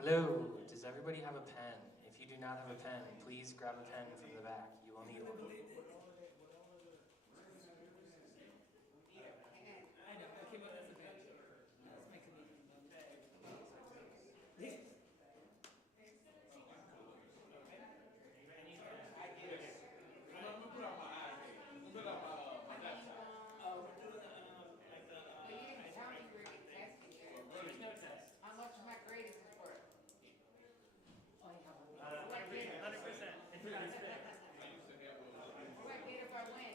Hello, does everybody have a pen? If you do not have a pen, please grab a pen from the back. You will need one. I know, okay, well, that's a bad joke. That's my comedian. Oh, we're doing like the. Well, you didn't tell me you were getting tested yet. There's no test. How much of my grade is this worth? 100%. It's not as big. What I get if I win?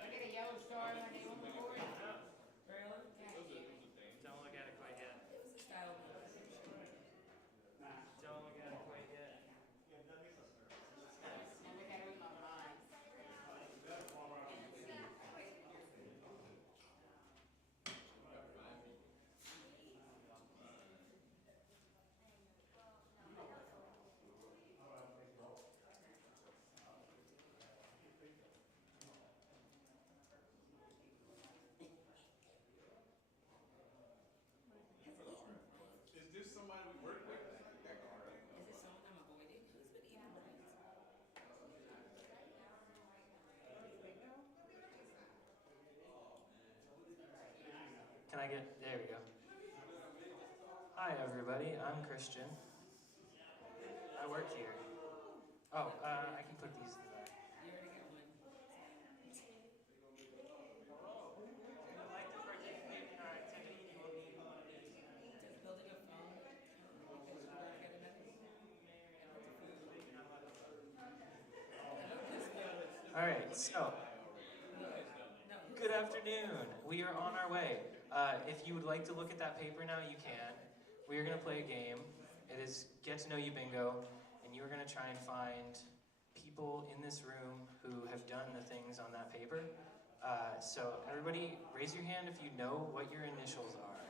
I get a yellow star in my name on the board? Really? Don't look at it quite yet. Style. Don't look at it quite yet. I look at it with my mind. Is this somebody we work with? Is it someone I'm avoiding? Who's been eating brains? Can I get, there we go. Hi everybody, I'm Christian. I work here. Oh, I can put these in the back. You already got one. If you would like to participate in our activity, you will need one. Does building a phone because you work at another? Alright, so, good afternoon. We are on our way. If you would like to look at that paper now, you can. We are going to play a game. It is Get to Know You Bingo, and you are going to try and find people in this room who have done the things on that paper. So everybody, raise your hand if you know what your initials are.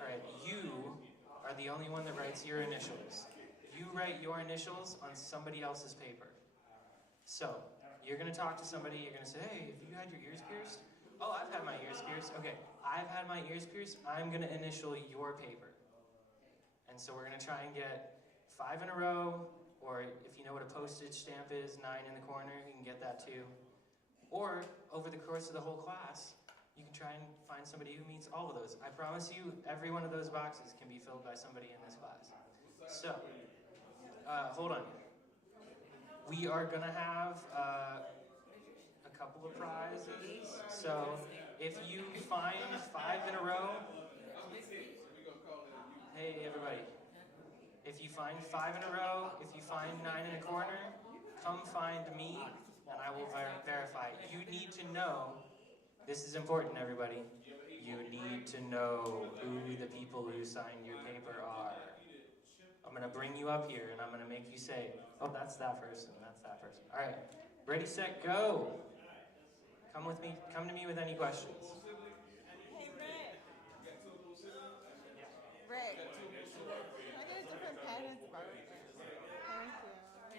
Alright, you are the only one that writes your initials. You write your initials on somebody else's paper. So, you're going to talk to somebody, you're going to say, hey, have you had your ears pierced? Oh, I've had my ears pierced. Okay, I've had my ears pierced. I'm going to initial your paper. And so we're going to try and get 5 in a row, or if you know what a postage stamp is, 9 in the corner, you can get that too. Or, over the course of the whole class, you can try and find somebody who meets all of those. I promise you, every one of those boxes can be filled by somebody in this class. So, hold on. We are going to have a couple of prizes. So if you find 5 in a row, hey everybody, if you find 5 in a row, if you find 9 in a corner, come find me and I will verify. You need to know, this is important everybody, you need to know who the people who signed your paper are. I'm going to bring you up here and I'm going to make you say, oh, that's that person, that's that person. All right, ready, set, go. Come with me, come to me with any questions. Hey, Rick. Rick. I get a different pen as well.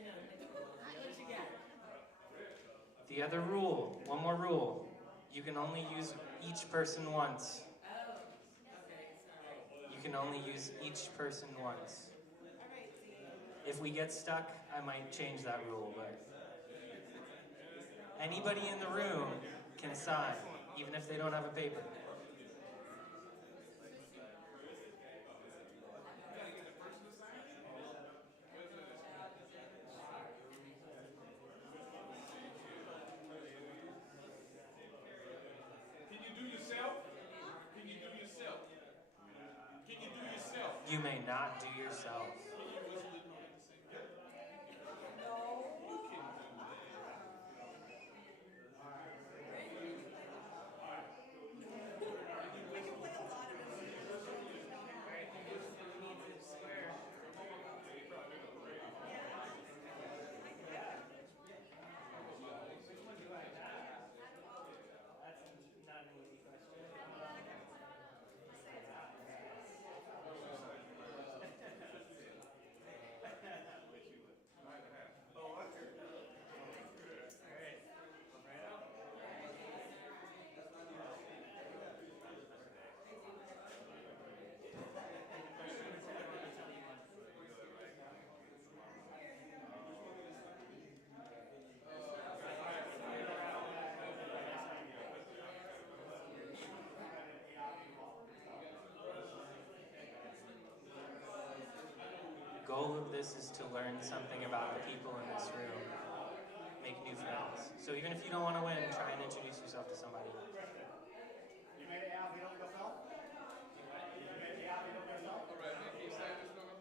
Thank you. The other rule, one more rule. You can only use each person once. Oh, okay, sorry. You can only use each person once. If we get stuck, I might change that rule, but anybody in the room can sign, even if they don't have a paper. Can you do yourself? Can you do yourself? Can you do yourself? You may not do yourself. goal of this is to learn something about the people in this room, make new friends. So even if you don't want to win, try and introduce yourself to somebody. You made it out, you don't yourself? You made it out, you don't yourself? All right, man. Can you sign this for me?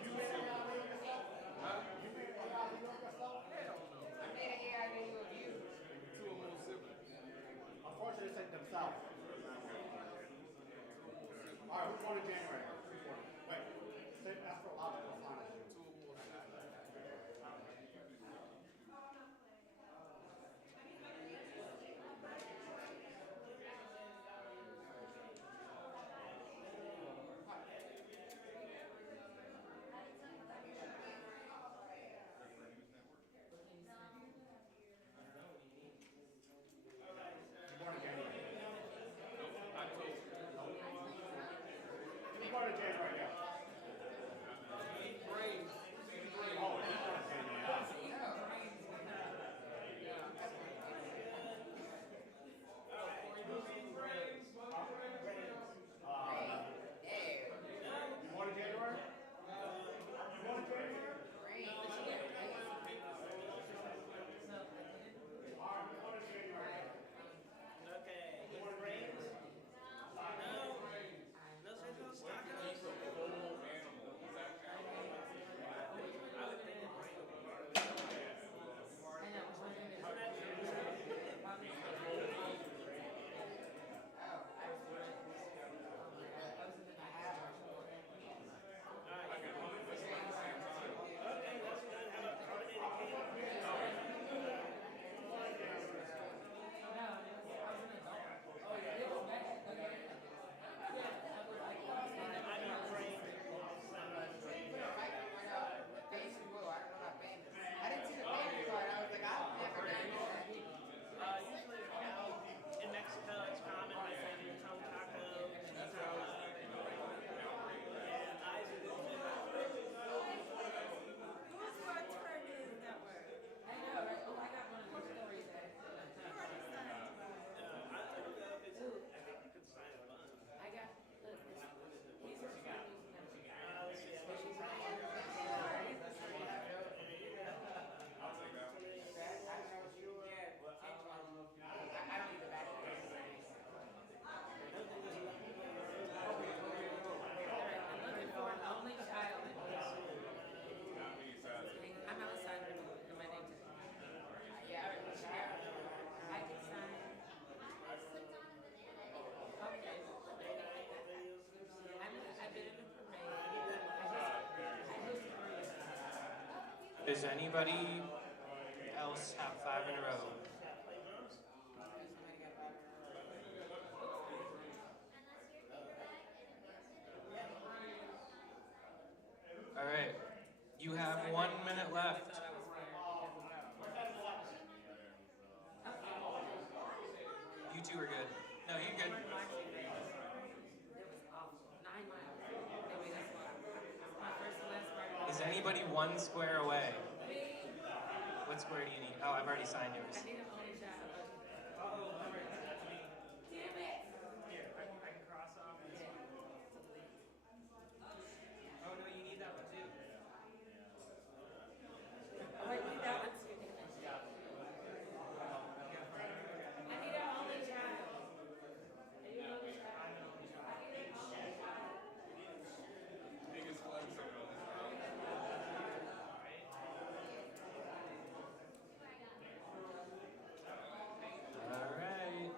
You made it out, you don't yourself? Huh? You made it out, you don't yourself? Hell no. I made an AI video of you. Two of little siblings. Unfortunately, they said themselves. All right, we're going to January. Wait, say astrological sign. You're born in January. October. You're born in January, yeah. Brains. Oh, you're born in January, yeah. You born in January? You born in January? I didn't see the famous part. I was like, I've never done that. Usually, in Mexico, it's common. My family would come tacos. And I Whose work turn is that word? I know, right? Oh, I got one of those stories that You already signed it. I don't know if it's. I think you could sign a bun. I got. Look, these are stories. Let's see. I wish you I don't need the back. I'm looking for an only child. I'm outside of my name tag. Yeah. I can sign. Okay. I've been in the parade. I just Does anybody else have 5 in a row? All right. You have 1 minute left. You two are good. No, you're good. It was awful. 9 miles. Anyway, that's my first and last part. Is anybody 1 square away? What square do you need? Oh, I've already signed I yours. need an only child. Damn it! Here, I can cross off this one. Oh, no, you need that one too. Oh, wait, need that one too. I need an only child. Are you an only child? Biggest flex on this. All right.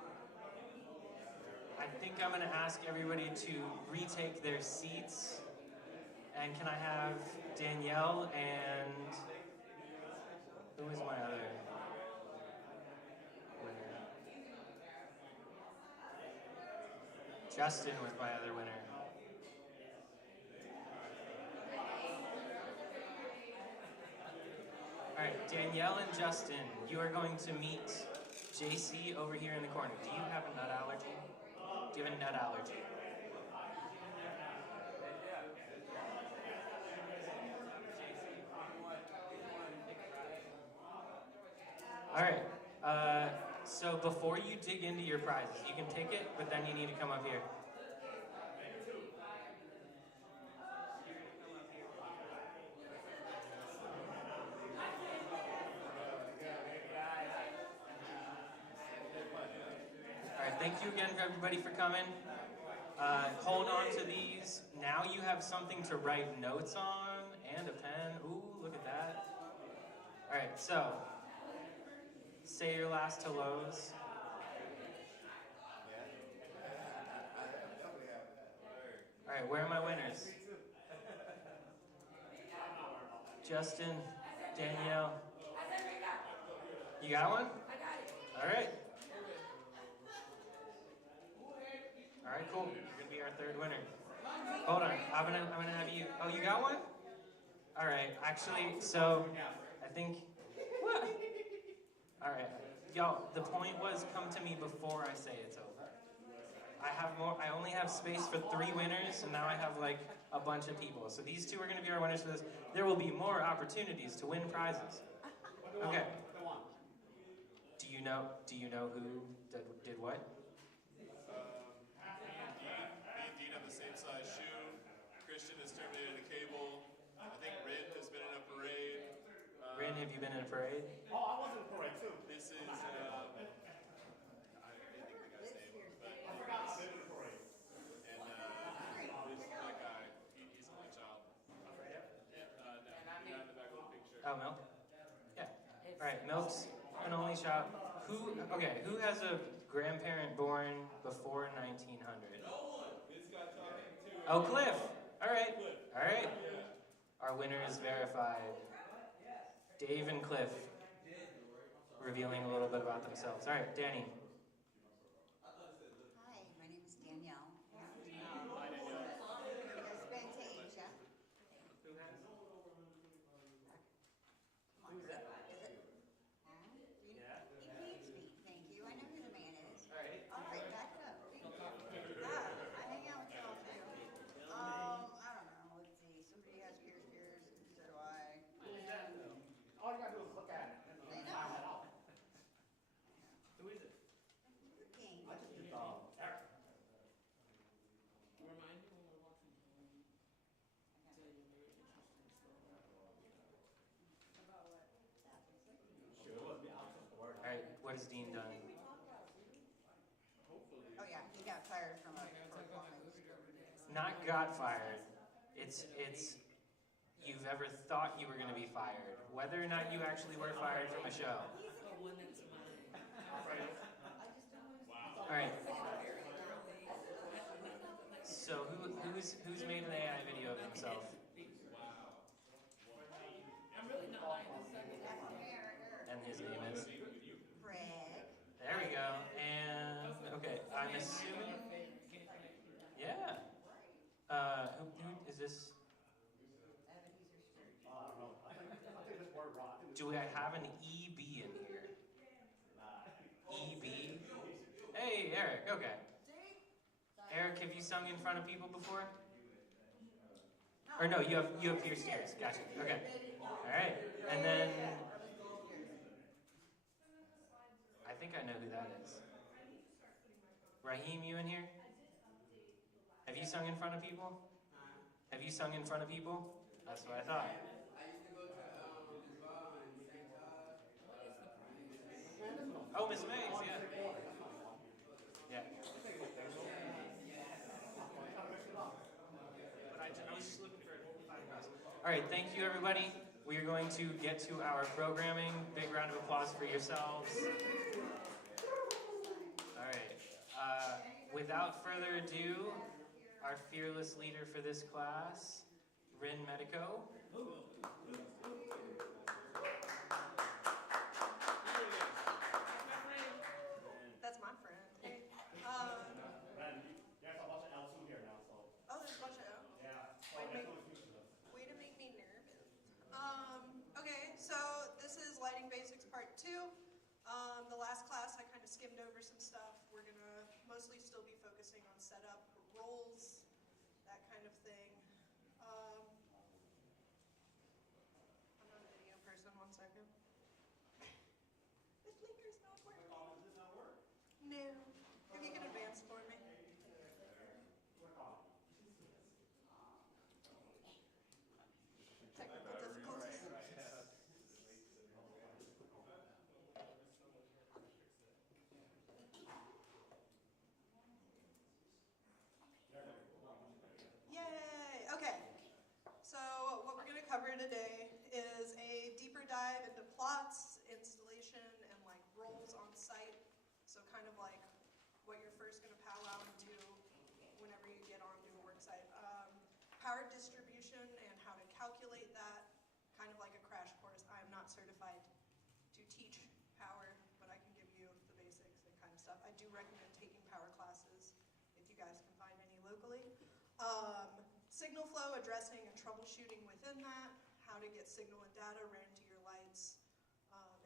I think I'm going to ask everybody to retake their seats. And can I have Danielle and who is my other winner? Justin was my other winner. All right, Danielle and Justin, you are going to meet JC over here in the corner. Do you have a nut allergy? Do you have a nut allergy? All right. So before you dig into your prizes, you can take it, but then you need to come up here. Thank you again for everybody for coming. Hold on to these. Now you have something to write notes on and a pen. Ooh, look at that. All right, so say your last hellos. All right, where are my winners? Justin, Danielle. You got one? All right. All right, cool. You're gonna be our third winner. Hold on, I'm gonna have you. Oh, you got one? All right. Actually, so I think. What? All right, y'all. The point was, come to me before I say it's over. I have more. I only have space for 3 winners, and now I have like a bunch of people. So these 2 are gonna be our winners for this. There will be more opportunities to win prizes. Okay. Do you know who did what? Me and Dean have the same size shoe. Christian has terminated a cable. I think Rin has been in a parade. Rin, have you been in a parade? Oh, I was in the parade too. This is, I can't think of the guy's name, but I forgot I've been in the parade. and this black guy, he's an only child. Yeah, no, the guy in the back with the pink shirt. Oh, Milk? Yeah. All right, Milk's an only child. Who has a grandparent born before 1900? No one! This guy talking to. Oh, Cliff! All right. All right. Our winner is verified. Dave and Cliff revealing a little bit about themselves. All right, Danny. Hi, my name is Danielle. I've been to Asia. Who's that? Is it? Huh? He feeds me. Thank you. I know who the man is. All right. All right, back it up. Thank you. I hang out with y'all too. I don't know. Let's see. Somebody has pierced ears. So do I. All you gotta do is look at it. I know. Find that out. Who is it? King. I just did, Eric. Remind me when we're watching TV. Tell you a very interesting story. About what? Sure, it was me. I was just bored. All right, what has Dean done? Oh yeah, he got fired from a performance. Not got fired. It's you've ever thought you were going to be fired. Whether or not you actually were fired from a show. Oh, when it's mine. All right. So who's made an AI video of himself? And his name is? Fred. There we go. And okay, I'm assuming. Yeah. Who is this? I don't know. I think this word wrong. Do I have an EB in here? EB? Hey, Eric. Okay. Eric, have you sung in front of people before? Or no, you have pierced ears. Gotcha. Okay. All right. And then I think I know who that is. Raheem, you in here? Have you sung in front of people? Have you sung in front of people? That's what I thought. Oh, Miss Mays, yeah. Yeah. But I was just looking for 5 minutes. All right, thank you, everybody. We are going to get to our programming. Big round of applause for yourselves. All right. Without further ado, our fearless leader for this class, Rin Medico. That's my friend. Man, there's a bunch of L2 here now, so. Oh, there's a bunch of L. Yeah. So Wait, that's wait. what it's used to. Way to make me nervous. Okay, so this is lighting basics part 2. The last class I kind of skimmed over some stuff. We're gonna mostly still be focusing on setup, roles, that kind of thing. I'm not a video person. 1 second. The blinker's not working. Oh, does this not work? No. If you can advance for me. Work on it. Technical difficulties. power distribution and how to calculate that, kind of like a crash course. I am not certified to teach power, but I can give you the basics and kind of stuff. I do recommend taking power classes if you guys can find any locally. Signal flow, addressing and troubleshooting within that, how to get signal and data ran to your lights,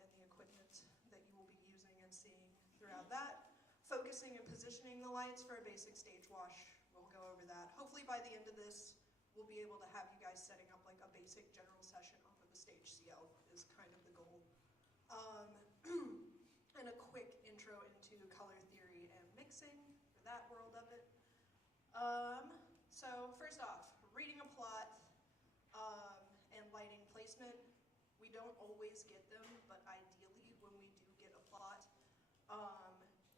and the equipment that you will be using and seeing throughout that. Focusing and positioning the lights for a basic stage wash. We'll go over that. Hopefully by the end of this, we'll be able to have you guys setting up like a basic general session off of the stage CL is kind of the goal. And a quick intro into color theory and mixing for that world of it. So first off, reading a plot and lighting placement. We don't always get them, but ideally when we do get a plot,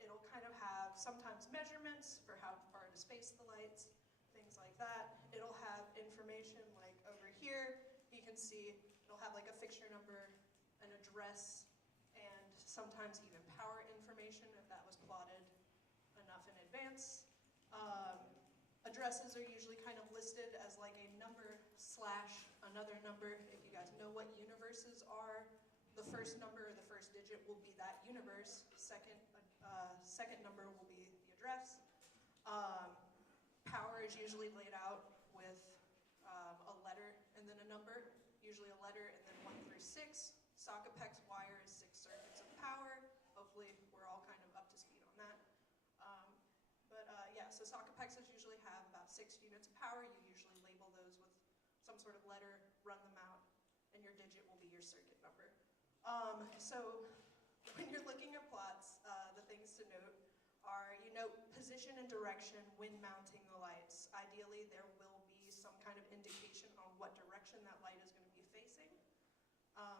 it'll kind of have sometimes measurements for how far to space the lights, things like that. It'll have information like over here, you can see it'll have like a fixture number, an address, and sometimes even power information if that was plotted enough in advance. Addresses are usually kind of listed as like a number slash another number. If you guys know what universes are, the first number or the first digit will be that universe. Second number will be the address. Power is usually laid out with a letter and then a number, usually a letter and then 1 through 6. Socket-PEX wire is 6 circuits of power. Hopefully we're all kind of up to speed on that. Yeah, so socket-PEXs usually have about 6 units of power. You usually label those with some sort of letter, run them out, and your digit will be your circuit number. So when you're looking at plots, the things to note are you note position and direction when mounting the lights. Ideally, there will be some kind of indication on what direction that light is going to be facing.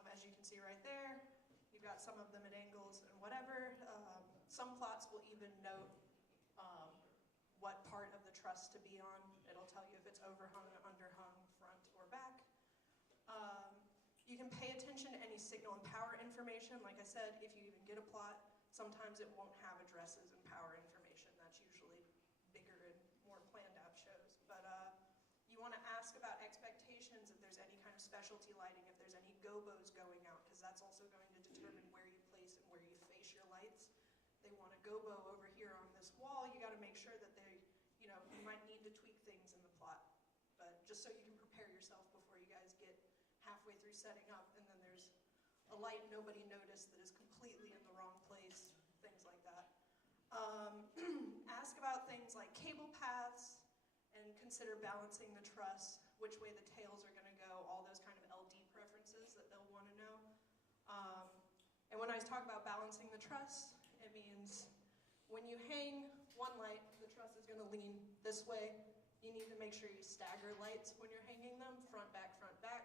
As you can see right there, you've got some of them at angles and whatever. Some plots will even note what part of the truss to be on. It'll tell you if it's overhung, underhung, front, or back. You can pay attention to any signal and power information. Like I said, if you even get a plot, sometimes it won't have addresses and power information. That's usually bigger and more planned out shows. But you want to ask about expectations, if there's any kind of specialty lighting, if there's any gobos going out, because that's also going to determine where you place and where you face your lights. They want a gobo over here on this wall, you got to make sure that they, you might need to tweak things in the plot. But just so you can prepare yourself before you guys get halfway through setting up and then there's a light nobody noticed that is completely in the wrong place, things like that. Ask about things like cable paths and consider balancing the truss, which way the tails are going to go, all those kind of LD preferences that they'll want to know. And when I talk about balancing the truss, it means when you hang one light, the truss is going to lean this way. You need to make sure you stagger lights when you're hanging them, front, back,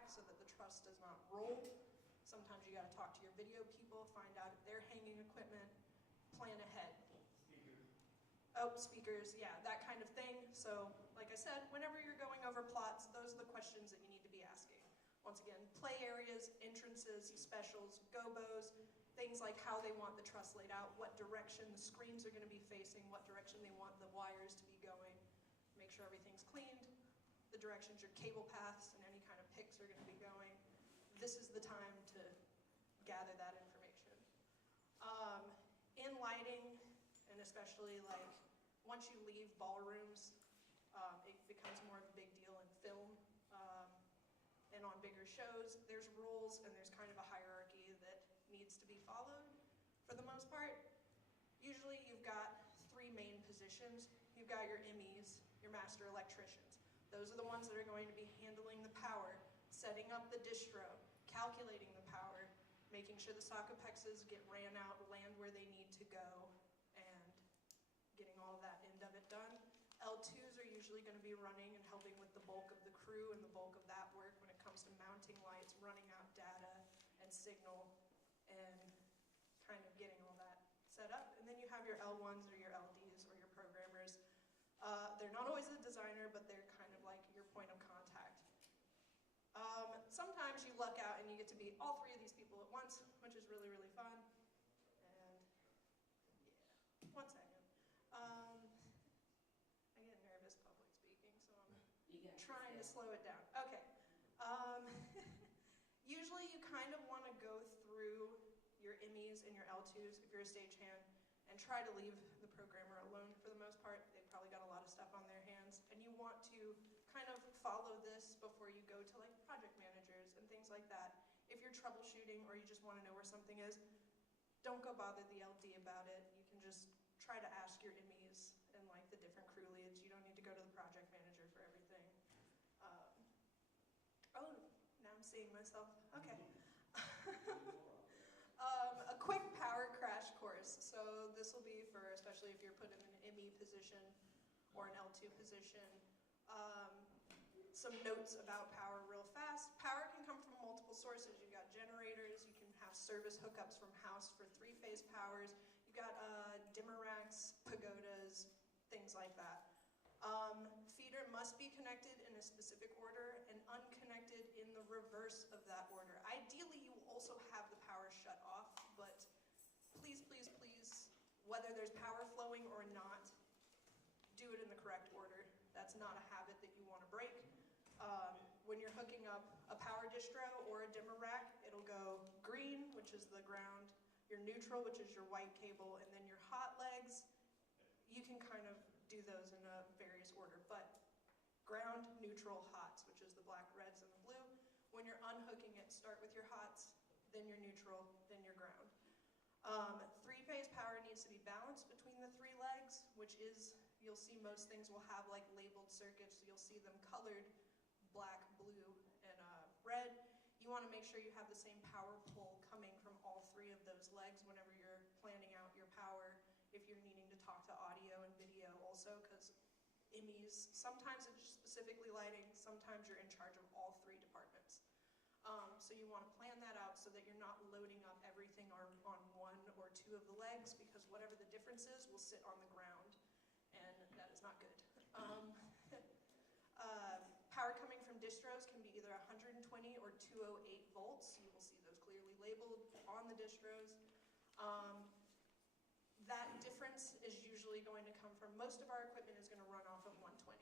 so that the truss does not roll. Sometimes you got to talk to your video people, find out if they're hanging equipment, plan ahead. Oh, speakers, yeah, that kind of thing. So, like I said, whenever you're going over plots, those are the questions that you need to be asking. Once again, play areas, entrances, specials, gobos, things like how they want the truss laid out, what direction the screens are going to be facing, what direction they want the wires to be going. Make sure everything's cleaned, the directions your cable paths and any kind of picks are going to be going. This is the time to gather that information. In lighting, and especially like once you leave ballrooms, it becomes more of a big deal in film and on bigger shows. There's rules and there's kind of a hierarchy that needs to be followed for the most part. Usually you've got 3 main positions. You've got your MEs, your master electricians. Those are the ones that are going to be handling the power, setting up the distro, calculating the power, making sure the socket-PEXs get ran out, land where they need to go, and getting all of that end of it done. L2s are usually going to be running and helping with the bulk of the crew and the bulk of that work when it comes to mounting lights, running out data and signal, and kind of getting all that set up. And then you have your L1s or your LDs or your programmers. They're not always the designer, but they're kind of like your point of contact. Sometimes you luck out and you get to be all 3 of these people at once, which is really, really fun. And yeah, 1 second. I get nervous public speaking, so I'm trying to slow it down. Okay. Usually you kind of want to go through your IMEs and your L2s if you're a stagehand and try to leave the programmer alone for the most part. They've probably got a lot of stuff on their hands, and you want to kind of follow this before you go to like project managers and things like that. If you're troubleshooting or you just want to know where something is, don't go bother the LD about it. You can just try to ask your IMEs and like the different crew leads. You don't need to go to the project manager for everything. Oh, now I'm seeing myself. Okay. A quick power crash course. So this will be for, especially if you're put in an IME position or an L2 position. Some notes about power real fast. Power can come from multiple sources. You've got generators. You can have service hookups from house for 3-phase powers. You've got dimmer racks, pagodas, things like that. Feeder must be connected in a specific order and unconnected in the reverse of that order. Ideally, you also have the power shut off, but please, please, please, whether there's power flowing or not, do it in the correct order. That's not a habit that you want to break. When you're hooking up a power distro or a dimmer rack, it'll go green, which is the ground, your neutral, which is your white cable, and then your hot legs. You can kind of do those in a various order, but ground, neutral, hots, which is the black, reds, and the blue. When you're unhooking it, start with your hots, then your neutral, then your ground. 3-phase power needs to be balanced between the 3 legs, which is, you'll see most things will have like labeled circuits, so you'll see them colored black, blue, and red. You want to make sure you have the same power pull coming from all 3 of those legs whenever you're planning out your power, if you're needing to talk to audio and video also, because IMEs, sometimes it's specifically lighting, sometimes you're in charge of all 3 departments. So you want to plan that out so that you're not loading up everything on 1 or 2 of the legs, because whatever the difference is will sit on the ground, and that is not good. Power coming from distros can be either 120 or 208 volts. You will see those clearly labeled on the distros. That difference is usually going to come from, most of our equipment is going to run off of 120.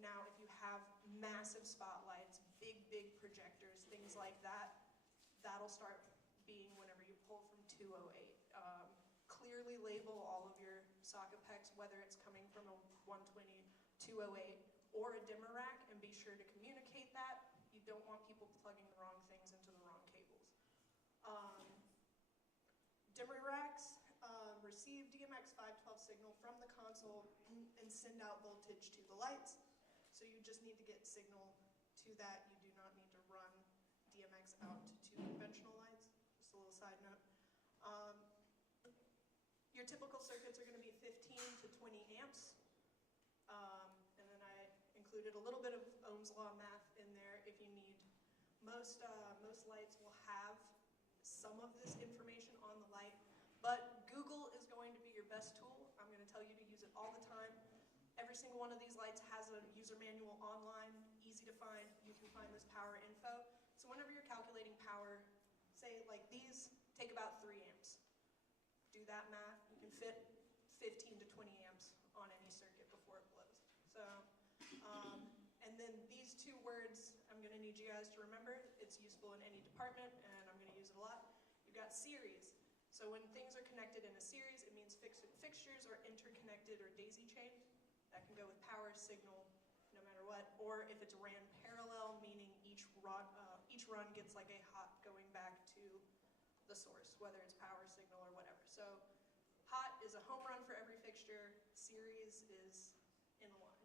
Now, if you have massive spotlights, big projectors, things like that, that'll start being whenever you pull from 208. Clearly label all of your socket pecs, whether it's coming from a 120, 208, or a dimmer rack, and be sure to communicate that. You don't want people plugging the wrong things into the wrong cables. Dimmer racks receive DMX 512 signal from the console and send out voltage to the lights. So you just need to get signal to that. You do not need to run DMX out to 2 conventional lights. Just a little side note. Your typical circuits are going to be 15 to 20 amps. And then I included a little bit of Ohm's law math in there if you need. Most lights will have some of this information on the light, but Google is going to be your best tool. I'm going to tell you to use it all the time. Every single one of these lights has a user manual online, easy to find. You can find this power info. So whenever you're calculating power, say like these take about 3 amps. Do that math. You can fit 15 to 20 amps on any circuit before it blows. So, and then these 2 words I'm going to need you guys to remember. It's useful in any department, and I'm going to use it a lot. You've got series. So when things are connected in a series, it means fixtures are interconnected or daisy chained. That can go with power, signal, no matter what. Or if it's ran parallel, meaning each run gets like a hot going back to the source, whether it's power, signal, or whatever. So hot is a home run for every fixture. Series is in a line.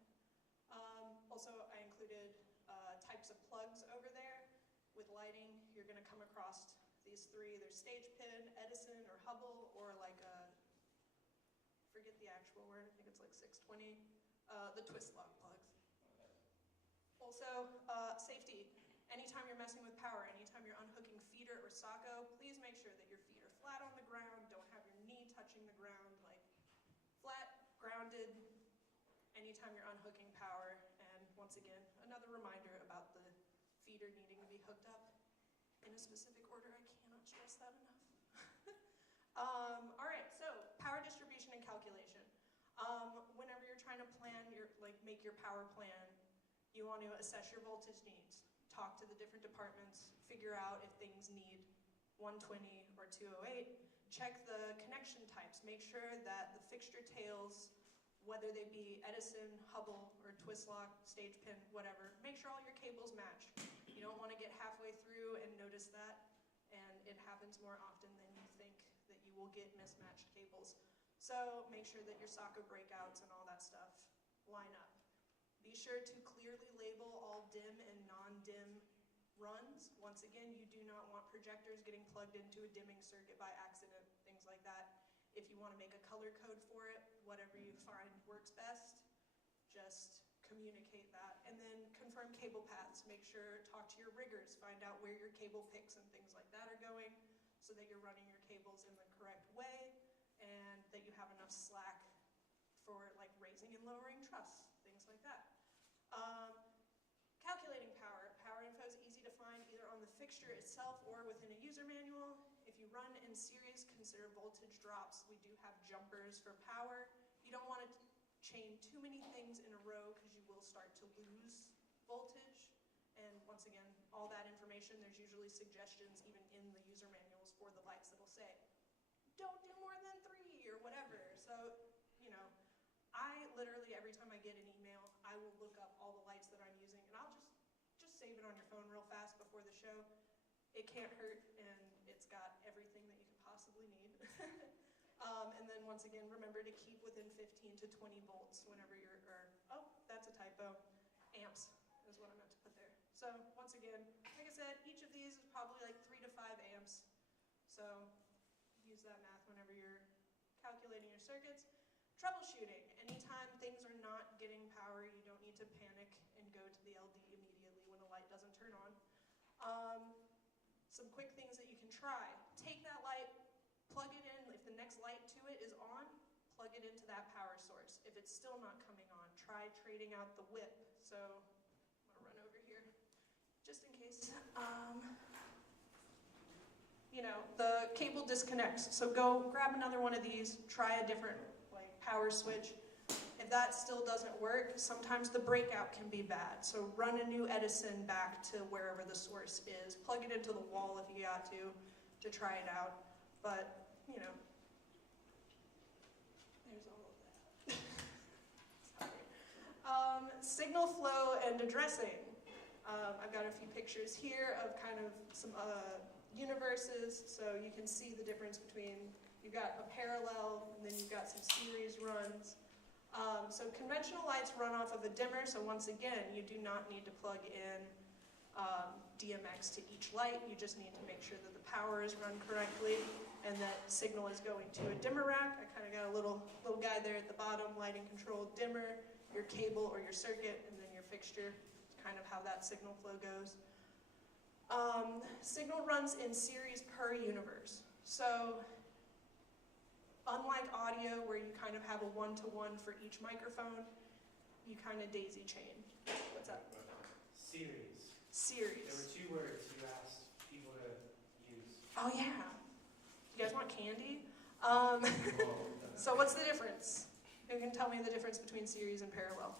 Also, I included types of plugs over there. With lighting, you're going to come across these 3. There's stage pin, Edison, or Hubble, or like a, forget the actual word, I think it's like 620, the twist lock plugs. Also, safety. Anytime you're messing with power, anytime you're unhooking feeder or socko, please make sure that your feet are flat on the ground, don't have your knee touching the ground, like flat, grounded, anytime you're unhooking power. And once again, another reminder about the feeder needing to be hooked up in a specific order. I cannot stress that enough. All right, so power distribution and calculation. Whenever you're trying to plan make your power plan, You want to assess your voltage needs, talk to the different departments, figure out if things need 120 or 208, check the connection types, make sure that the fixture tails, whether they be Edison, Hubble, or twist lock, stage pin, whatever, make sure all your cables match. You don't want to get halfway through and notice that, and it happens more often than you think that you will get mismatched cables. So make sure that your socket breakouts and all that stuff line up. Be sure to clearly label all dim and non-dim runs. Once again, you do not want projectors getting plugged into a dimming circuit by accident, things like that. If you want to make a color code for it, whatever you find works best, just communicate that. And then confirm cable paths. Make sure, talk to your riggers, find out where your cable picks and things like that are going so that you're running your cables in the correct way and that you have enough slack for like raising and lowering truss, things like that. Calculating power. Power info is easy to find either on the fixture itself or within a user manual. If you run in series, consider voltage drops. We do have jumpers for power. You don't want to chain too many things in a row because you will start to lose voltage. And once again, all that information, there's usually suggestions even in the user manuals for the lights that'll say, don't do more than 3 or whatever. So, you know, I literally, every time I get an email, I will look up all the lights that I'm using, and I'll just save it on your phone real fast before the show. It can't hurt, and it's got everything that you could possibly need. And then once again, remember to keep within 15 to 20 volts whenever you're, oh, that's a typo. Amps is what I meant to put there. So once again, like I said, each of these is probably like 3 to 5 amps. So use that math whenever you're calculating your circuits. Troubleshooting. Anytime things are not getting power, you don't need to panic and go to the LD immediately when a light doesn't turn on. Some quick things that you can try. Take that light, plug it in. If the next light to it is on, plug it into that power source. If it's still not coming on, try trading out the whip. So I'm going to run over here just in case. You know, the cable disconnects. So go grab another one of these, try a different power switch. If that still doesn't work, sometimes the breakout can be bad. So run a new Edison back to wherever the source is. Plug it into the wall if you got to try it out. But, you know, there's all of that. Sorry. Signal flow and addressing. I've got a few pictures here of kind of some universes, so you can see the difference between, you've got a parallel, and then you've got some series runs. So conventional lights run off of a dimmer, so once again, you do not need to plug in DMX to each light. You just need to make sure that the power is run correctly and that signal is going to a dimmer rack. I kind of got a little guy there at the bottom, lighting control dimmer, your cable or your circuit, and then your fixture. It's kind of how that signal flow goes. Signal runs in series per universe. So unlike audio, where you kind of have a one-to-one for each microphone, you kind of daisy chain. What's up? Series. Series. There were 2 words you asked people to use. Oh yeah. You guys want candy? So what's the difference? Who can tell me the difference between series and parallel?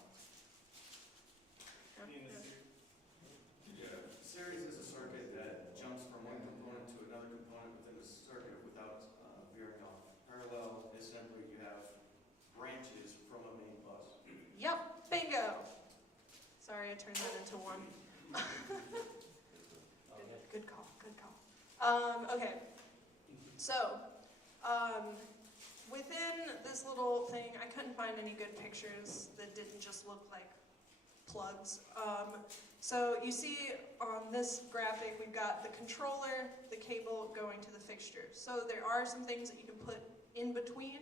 Series is a circuit that jumps from one component to another component within the circuit without veering off. Parallel is simply you have branches from a main bus. Yep, bingo. Sorry, I turned that into one. Good call, good call. Okay, so within this little thing, I couldn't find any good pictures that didn't just look like plugs. So you see on this graphic, we've got the controller, the cable going to the fixture. So there are some things that you can put in between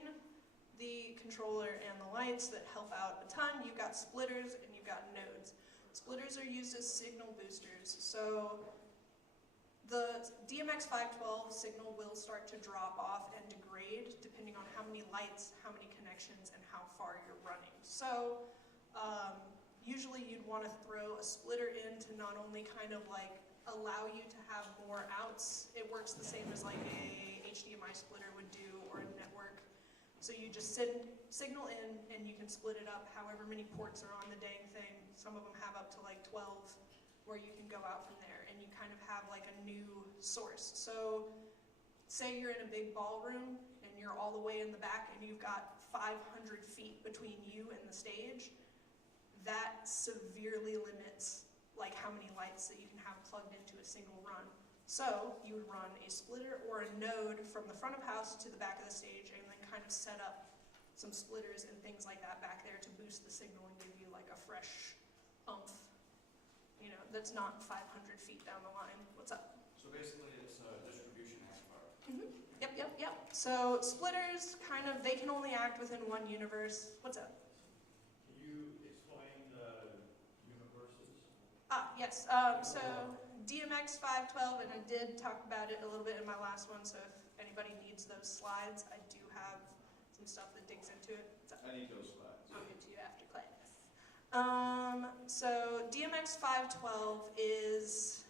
the controller and the lights that help out a ton. You've got splitters and you've got nodes. Splitters are used as signal boosters. So the DMX 512 signal will start to drop off and degrade depending on how many lights, how many connections, and how far you're running. So usually you'd want to throw a splitter in to not only kind of like allow you to have more outs, it works the same as like a HDMI splitter would do or a network So you just signal in, and you can split it up however many ports are on the dang thing. Some of them have up to like 12, where you can go out from there, and you kind of have like a new source. So say you're in a big ballroom, and you're all the way in the back, and you've got 500 feet between you and the stage. That severely limits like how many lights that you can have plugged into a single run. So you would run a splitter or a node from the front of house to the back of the stage, and then kind of set up some splitters and things like that back there to boost the signal and give you like a fresh oomph, you know, that's not 500 feet down the line. What's up? So basically it's a distribution amplifier. Yep. So splitters, kind of, they can only act within one universe. What's up? Can you explain the universes? Yes. So DMX 512, and I did talk about it a little bit in my last one, so if anybody needs those slides, I do have some stuff that digs into it. What's up? I need those slides. I'll get to you after class. So DMX 512 is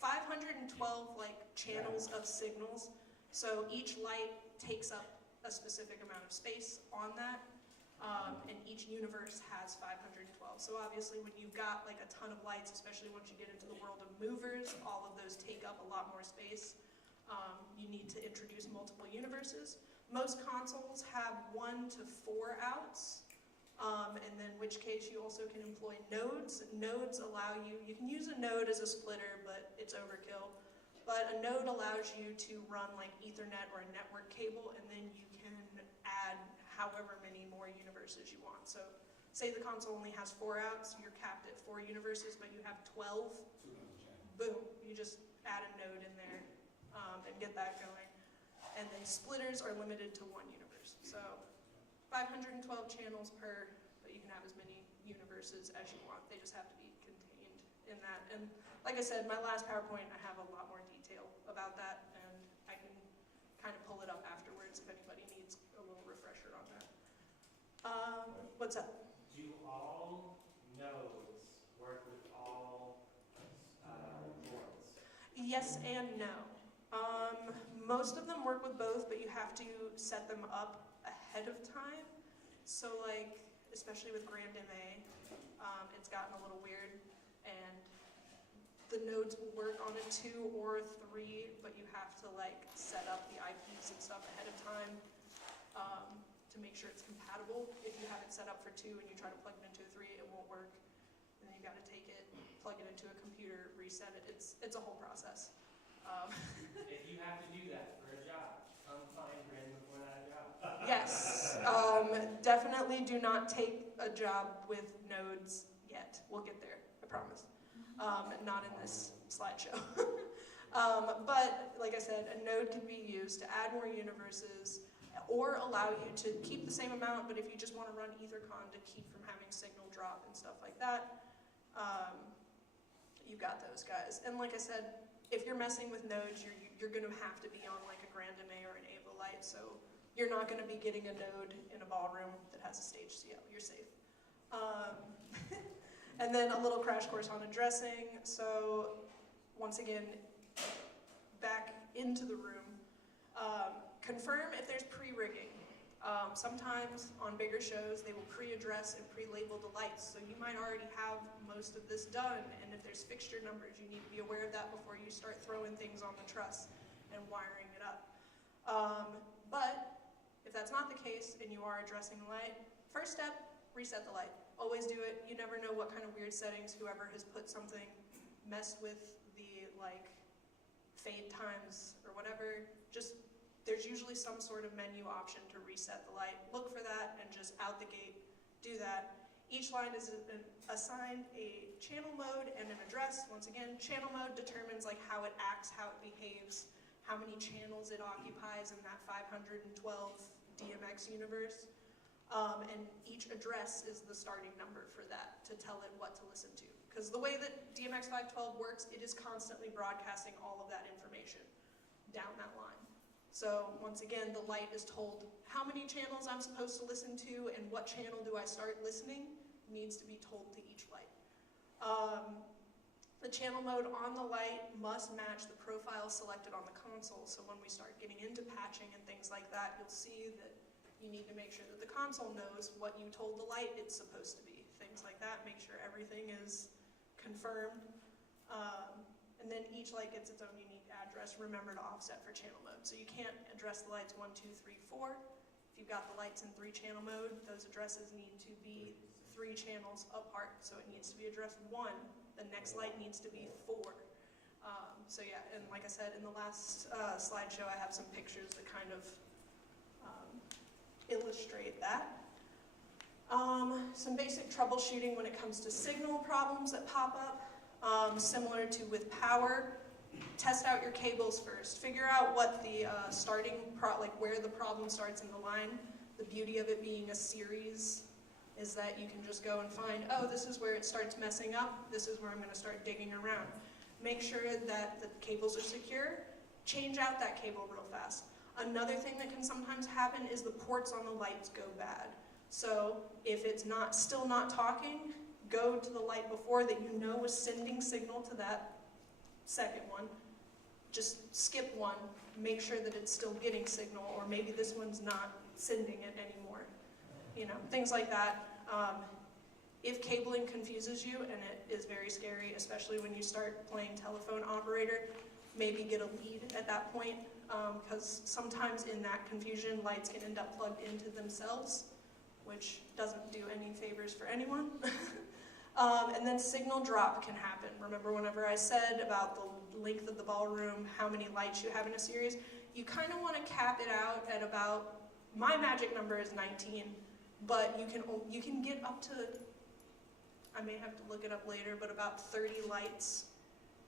512 like channels of signals. So each light takes up a specific amount of space on that, and each universe has 512. So obviously when you've got like a ton of lights, especially once you get into the world of movers, all of those take up a lot more space. You need to introduce multiple universes. Most consoles have 1 to 4 outs, and then in which case you also can employ nodes. Nodes allow you can use a node as a splitter, but it's overkill. But a node allows you to run like Ethernet or a network cable, and then you can add however many more universes you want. So say the console only has 4 outs, you're capped at 4 universes, but you have 12, boom, you just add a node in there and get that going. And then splitters are limited to 1 universe. So 512 channels per, but you can have as many universes as you want. They just have to be contained in that. And like I said, my last PowerPoint, I have a lot more detail about that, and I can kind of pull it up afterwards if anybody needs a little refresher on that. What's up? Do all nodes work with all boards? Yes and no. Most of them work with both, but you have to set them up ahead of time. So like, especially with Grand MA, it's gotten a little weird, and the nodes will work on a 2 or 3, but you have to like set up the IPs and stuff ahead of time to make sure it's compatible. If you have it set up for 2 and you try to plug it into a 3, it won't work. And then you got to take it, plug it into a computer, reset it. It's a whole process. If you have to do that for a job, come find Brandon before that job. Yes, definitely do not take a job with nodes yet. We'll get there, I promise. Not in this slideshow. But like I said, a node can be used to add more universes or allow you to keep the same amount, but if you just want to run EtherCon to keep from having signal drop and stuff like that, you've got those guys. And like I said, if you're messing with nodes, you're going to have to be on like a Grand MA or an Ava Light, so you're not going to be getting a node in a ballroom that has a stage CL. You're safe. And then a little crash course on addressing. So once again, back into the room. Confirm if there's pre-rigging. Sometimes on bigger shows, they will pre-address and pre-label the lights, so you might already have most of this done, and if there's fixture numbers, you need to be aware of that before you start throwing things on the truss and wiring it up. But if that's not the case and you are addressing the light, first step, reset the light. Always do it. You never know what kind of weird settings whoever has put something, messed with the like fade times or whatever. Just there's usually some sort of menu option to reset the light. Look for that and just out the gate do that. Each line is assigned a channel mode and an address. Once again, channel mode determines like how it acts, how it behaves, how many channels it occupies in that 512 DMX universe. And each address is the starting number for that to tell it what to listen to. Because the way that DMX 512 works, it is constantly broadcasting all of that information down that line. So once again, the light is told how many channels I'm supposed to listen to and what channel do I start listening needs to be told to each light. The channel mode on the light must match the profile selected on the console. So when we start getting into patching and things like that, you'll see that you need to make sure that the console knows what you told the light it's supposed to be. Things like that, make sure everything is confirmed. And then each light gets its own unique address. Remember to offset for channel mode. So you can't address the lights 1, 2, 3, 4. If you've got the lights in 3-channel mode, those addresses need to be 3 channels apart. So it needs to be addressed 1. The next light needs to be 4. So yeah, and like I said, in the last slideshow, I have some pictures that kind of illustrate that. Some basic troubleshooting when it comes to signal problems that pop up. Similar to with power, test out your cables first. Figure out what the where the problem starts in the line. The beauty of it being a series is that you can just go and find, oh, this is where it starts messing up. This is where I'm going to start digging around. Make sure that the cables are secure. Change out that cable real fast. Another thing that can sometimes happen is the ports on the lights go bad. So if it's still not talking, go to the light before that you know is sending signal to that second one. Just skip one, make sure that it's still getting signal, or maybe this one's not sending it anymore. You know, things like that. If cabling confuses you, and it is very scary, especially when you start playing telephone operator, maybe get a lead at that point, because sometimes in that confusion, lights can end up plugged into themselves, which doesn't do any favors for anyone. And then signal drop can happen. Remember whenever I said about the length of the ballroom, how many lights you have in a series, you kind of want to cap it out at about, my magic number is 19, but you can get up to, I may have to look it up later, but about 30 lights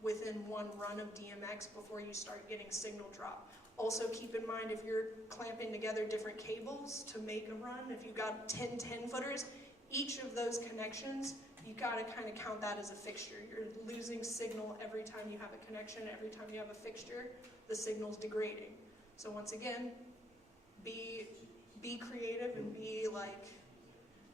within one run of DMX before you start getting signal drop. Also keep in mind, if you're clamping together different cables to make a run, if you've got 10 10-footers, each of those connections, you gotta kind of count that as a fixture. You're losing signal every time you have a connection, every time you have a fixture, the signal's degrading. So once again, be creative and be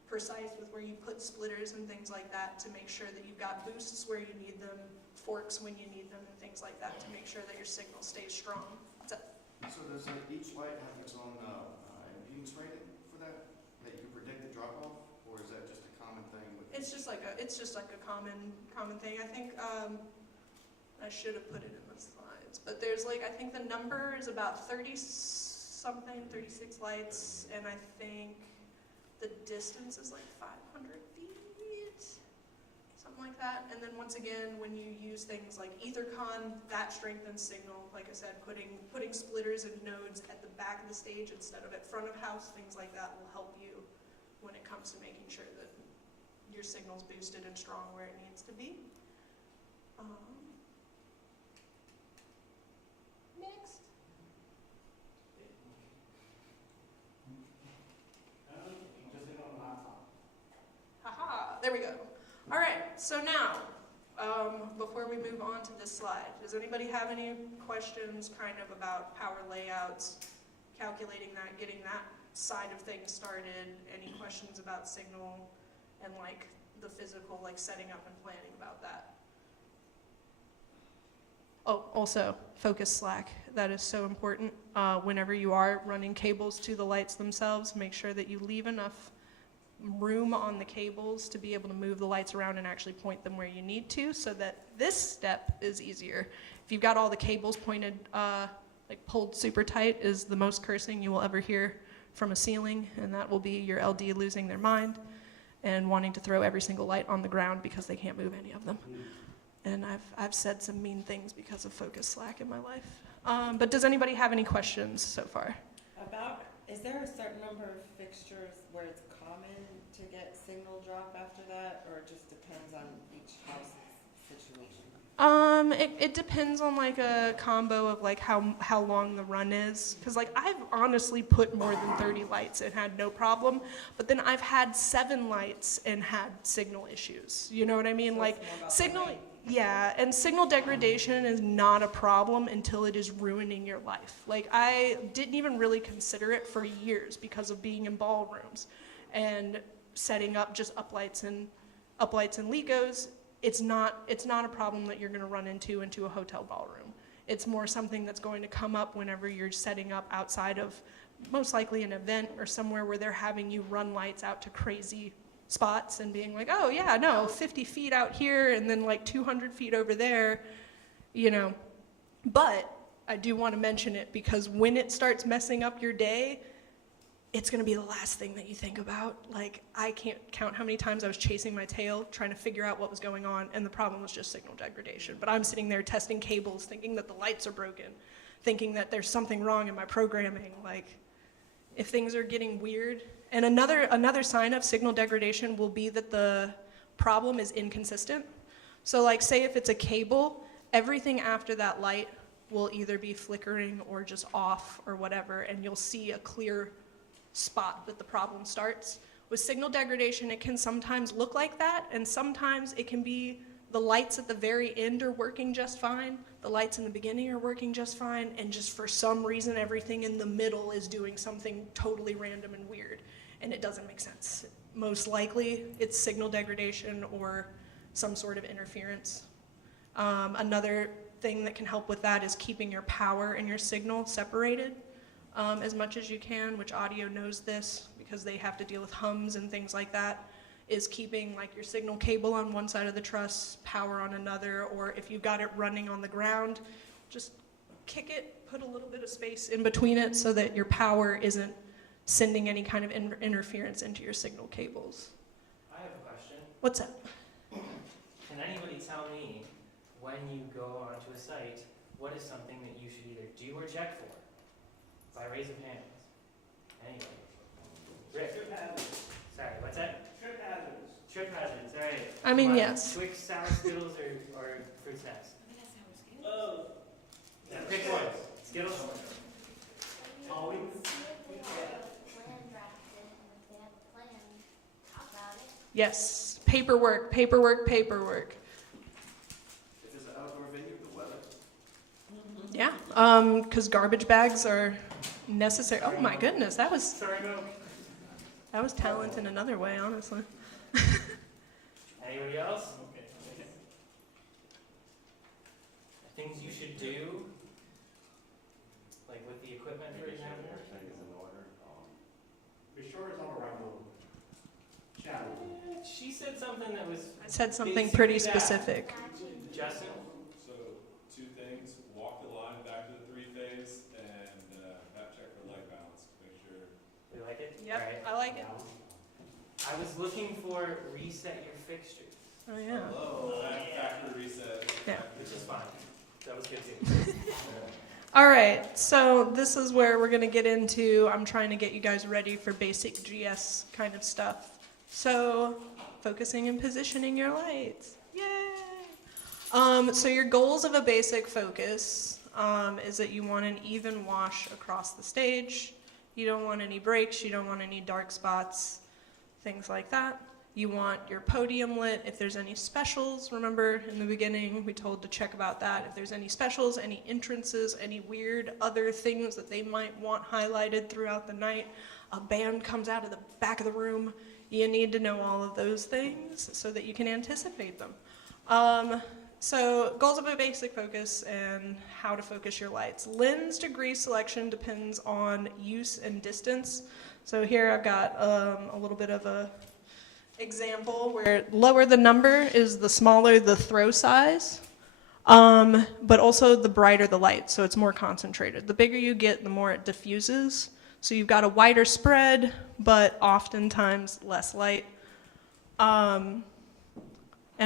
precise with where you put splitters and things like that to make sure that you've got boosts where you need them, forks when you need them, and things like that to make sure that your signal stays strong. So does each light have its own impedance rating for that you can predict the drop-off, or is that just a common thing? It's just like a common thing. I think I should have put it in the slides, but there's I think the number is about 30-something, 36 lights, and I think the distance is 500 feet, something like that. And then once again, when you use things like EtherCon, that strengthens signal. Like I said, putting splitters and nodes at the back of the stage instead of at front of house, things like that will help you when it comes to making sure that your signal's boosted and strong where it needs to be. Next. Haha, there we go. All right, so now, before we move on to this slide, does anybody have any questions kind of about power layouts, calculating that, getting that side of things started? Any questions about signal and the physical, setting up and planning about that? Oh, also, focus slack. That is so important. Whenever you are running cables to the lights themselves, make sure that you leave enough room on the cables to be able to move the lights around and actually point them where you need to, so that this step is easier. If you've got all the cables pointed, pulled super tight, is the most cursing you will ever hear from a ceiling, and that will be your LD losing their mind and wanting to throw every single light on the ground because they can't move any of them. And I've said some mean things because of focus slack in my life. But does anybody have any questions so far? Is there a certain number of fixtures where it's common to get signal drop after that, or it just depends on each house situation? It depends on a combo of how long the run is, because I've honestly put more than 30 lights and had no problem, but then I've had 7 lights and had signal issues. You know what I mean? So Signal. Yeah, and signal degradation is not a problem until it is ruining your life. I didn't even really consider it for years because of being in ballrooms and setting up just uplights and LEGOs. it's not a problem that you're going to run into a hotel ballroom. It's more something that's going to come up whenever you're setting up outside of most likely an event or somewhere where they're having you run lights out to crazy spots and being like, oh yeah, no, 50 feet out here and then like 200 feet over there, you know. But I do want to mention it because when it starts messing up your day, it's going to be the last thing that you think about. Like, I can't count how many times I was chasing my tail trying to figure out what was going on, and the problem was just signal degradation. But I'm sitting there testing cables, thinking that the lights are broken, thinking that there's something wrong in my programming. Like, if things are getting weird. And another sign of signal degradation will be that the problem is inconsistent. So like, say if it's a cable, everything after that light will either be flickering or just off or whatever, and you'll see a clear spot that the problem starts. With signal degradation, it can sometimes look like that, and sometimes it can be the lights at the very end are working just fine, the lights in the beginning are working just fine, and just for some reason everything in the middle is doing something totally random and weird, and it doesn't make sense. Most likely it's signal degradation or some sort of interference. Another thing that can help with that is keeping your power and your signal separated as much as you can, which audio knows this because they have to deal with hums and things like that, is keeping like your signal cable on one side of the truss, power on another, or if you've got it running on the ground, just kick it, put a little bit of space in between it so that your power isn't sending any kind of interference into your signal cables. I have a question. What's up? Can anybody tell me when you go onto a site, what is something that you should either do or check for? By raise of hands. Anybody? Rick? Trip hazards. Sorry, what's that? Trip hazards. Trip hazards, all right. I mean, What, yes. Twix, sour Skittles, or fruit snacks? Oh. Yeah, pick one. Skittles? Always. Yes. Paperwork, paperwork, paperwork. If it's an outdoor venue, the weather. Yeah, because garbage bags are necessary. Oh my goodness, that was Sorry, no. talent in another way, honestly. Anybody else? Things you should do, like with the equipment, for example. Everything is in order. Be sure it's all around the channel. She said something that was I said something pretty basically that. specific. Justin? So, two things, walk the line back to the three-phase, and back check for light balance, make sure. We like it? Yep, All right. I like it. I was looking for reset your fixtures, Oh yeah. Hello. Factory reset. Yeah. which is fine. That was good too. All right, so this is where we're gonna get into, I'm trying to get you guys ready for basic GS kind of stuff. So, focusing and positioning your lights. Yay! So your goals of a basic focus is that you want an even wash across the stage. You don't want any breaks, you don't want any dark spots, things like that. You want your podium lit. If there's any specials, remember in the beginning we told to check about that. If there's any specials, any entrances, any weird other things that they might want highlighted throughout the night, a band comes out of the back of the room, you need to know all of those things so that you can anticipate them. So goals of a basic focus and how to focus your lights. Lens degree selection depends on use and distance. So here I've got a little bit of a example where lower the number is the smaller the throw size, but also the brighter the light, so it's more concentrated. The bigger you get, the more it diffuses. So you've got a wider spread, but oftentimes less light. And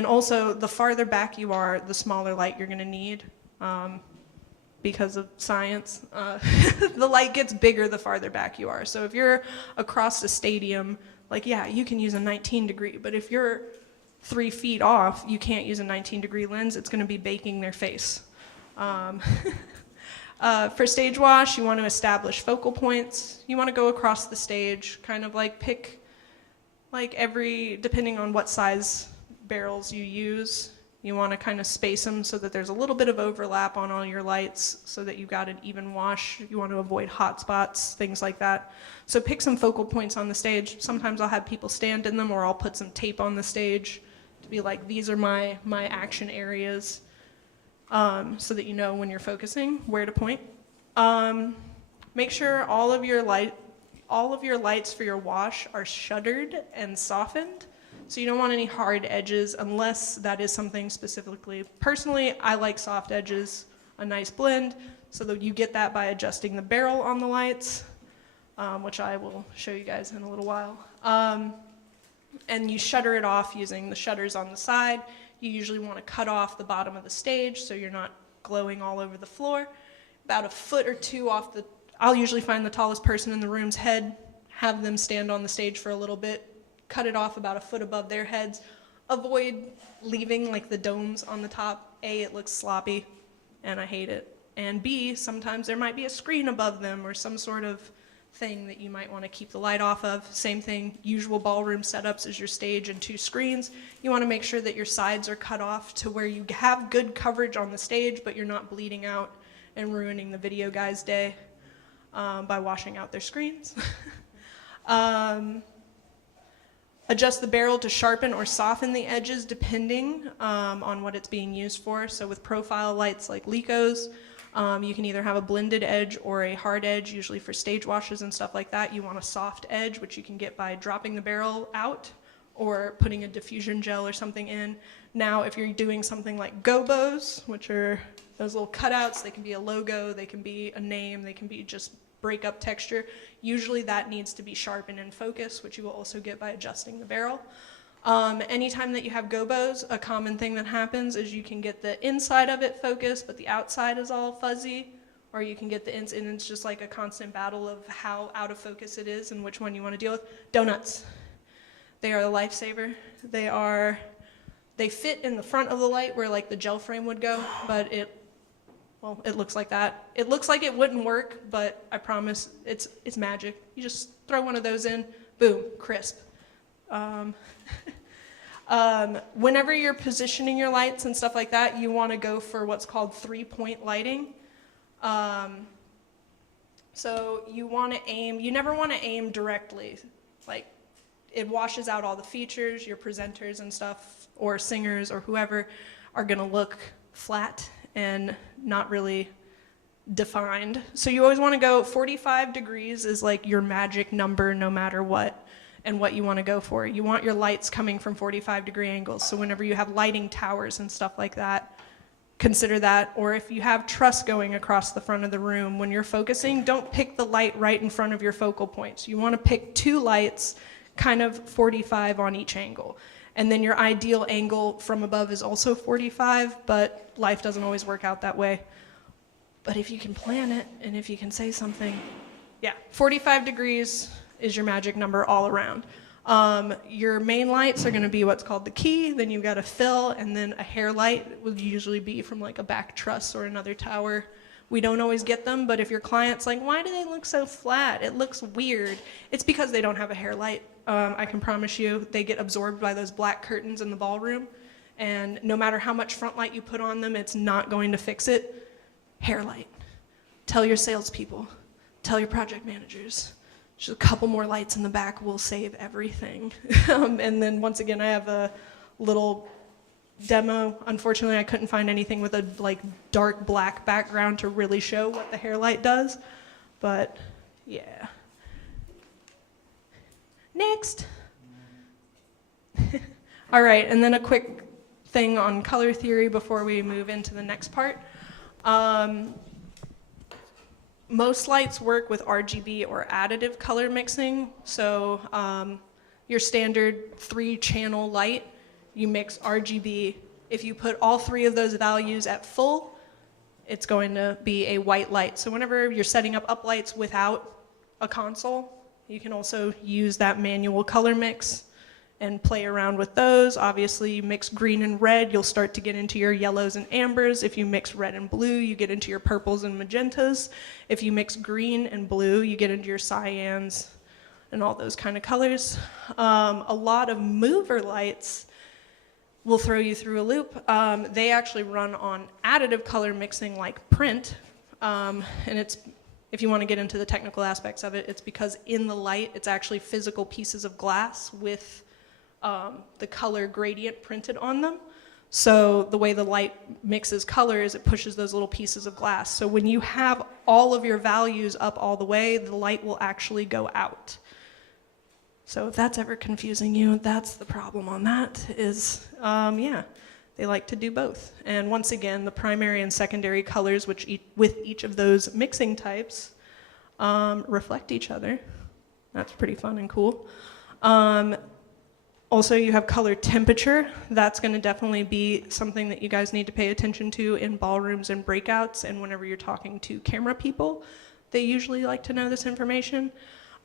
also, the farther back you are, the smaller light you're gonna need because of science. The light gets bigger the farther back you are. So if you're across the stadium, like, yeah, you can use a 19 degree, but if you're 3 feet off, you can't use a 19 degree lens. It's gonna be baking their face. For stage wash, you want to establish focal points. You want to go across the stage, kind of like pick, like depending on what size barrels you use, you want to kind of space them so that there's a little bit of overlap on all your lights so that you've got an even wash. You want to avoid hot spots, things like that. So pick some focal points on the stage. Sometimes I'll have people stand in them, or I'll put some tape on the stage to be like, these are my action areas, so that you know when you're focusing where to point. Make sure all of your lights for your wash are shuttered and softened. So you don't want any hard edges unless that is something specifically. Personally, I like soft edges, a nice blend, so that you get that by adjusting the barrel on the lights, which I will show you guys in a little while. And you shutter it off using the shutters on the side. You usually want to cut off the bottom of the stage so you're not glowing all over the floor. About a foot or two off the, I'll usually find the tallest person in the room's head, have them stand on the stage for a little bit, cut it off about a foot above their heads. Avoid leaving like the domes on the top. A, it looks sloppy and I hate it. And B, sometimes there might be a screen above them or some sort of thing that you might want to keep the light off of. Same thing, usual ballroom setups is your stage and 2 screens. You want to make sure that your sides are cut off to where you have good coverage on the stage, but you're not bleeding out and ruining the video guys' day by washing out their screens. Adjust the barrel to sharpen or soften the edges depending on what it's being used for. So with profile lights like Licos, you can either have a blended edge or a hard edge. Usually for stage washes and stuff like that, you want a soft edge, which you can get by dropping the barrel out or putting a diffusion gel or something in. Now, if you're doing something like gobos, which are those little cutouts, they can be a logo, they can be a name, they can be just break up texture. Usually that needs to be sharp and in focus, which you will also get by adjusting the barrel. Anytime that you have gobos, a common thing that happens is you can get the inside of it focused, but the outside is all fuzzy, or you can get the ins, and it's just like a constant battle of how out of focus it is and which one you want to deal with. Donuts. They are a lifesaver. They fit in the front of the light where like the gel frame would go, but it looks like that. It looks like it wouldn't work, but I promise it's magic. You just throw one of those in, boom, crisp. Whenever you're positioning your lights and stuff like that, you want to go for what's called 3-point lighting. So you want to aim, you never want to aim directly. Like, it washes out all the features. Your presenters and stuff, or singers, or whoever, are going to look flat and not really defined. So you always want to go 45 degrees is like your magic number no matter what, and what you want to go for. You want your lights coming from 45-degree angles. So whenever you have lighting towers and stuff like that, consider that. Or if you have truss going across the front of the room, when you're focusing, don't pick the light right in front of your focal points. You want to pick 2 lights, kind of 45 on each angle. And then your ideal angle from above is also 45, but life doesn't always work out that way. But if you can plan it, and if you can say something, yeah, 45 degrees is your magic number all around. Your main lights are going to be what's called the key, then you've got a fill, and then a hair light would usually be from like a back truss or another tower. We don't always get them, but if your client's like, why do they look so flat? It looks weird. It's because they don't have a hair light. I can promise you they get absorbed by those black curtains in the ballroom, and no matter how much front light you put on them, it's not going to fix it. Hair light. Tell your salespeople. Tell your project managers. Just a couple more lights in the back will save everything. And then once again, I have a little demo. Unfortunately, I couldn't find anything with a like dark black background to really show what the hair light does, but yeah. Next. All right, and then a quick thing on color theory before we move into the next part. Most lights work with RGB or additive color mixing. So your standard 3-channel light, you mix RGB. If you put all 3 of those values at full, it's going to be a white light. So whenever you're setting up lights without a console, you can also use that manual color mix and play around with those. Obviously, you mix green and red, you'll start to get into your yellows and ambers. If you mix red and blue, you get into your purples and magentas. If you mix green and blue, you get into your cyans and all those kind of colors. A lot of mover lights will throw you through a loop. They actually run on additive color mixing like print, and it's, if you want to get into the technical aspects of it, it's because in the light, it's actually physical pieces of glass with the color gradient printed on them. So the way the light mixes color is it pushes those little pieces of glass. So when you have all of your values up all the way, the light will actually go out. So if that's ever confusing you, that's the problem on that is, yeah, they like to do both. And once again, the primary and secondary colors with each of those mixing types reflect each other. That's pretty fun and cool. Also, you have color temperature. That's going to definitely be something that you guys need to pay attention to in ballrooms and breakouts, and whenever you're talking to camera people, they usually like to know this information.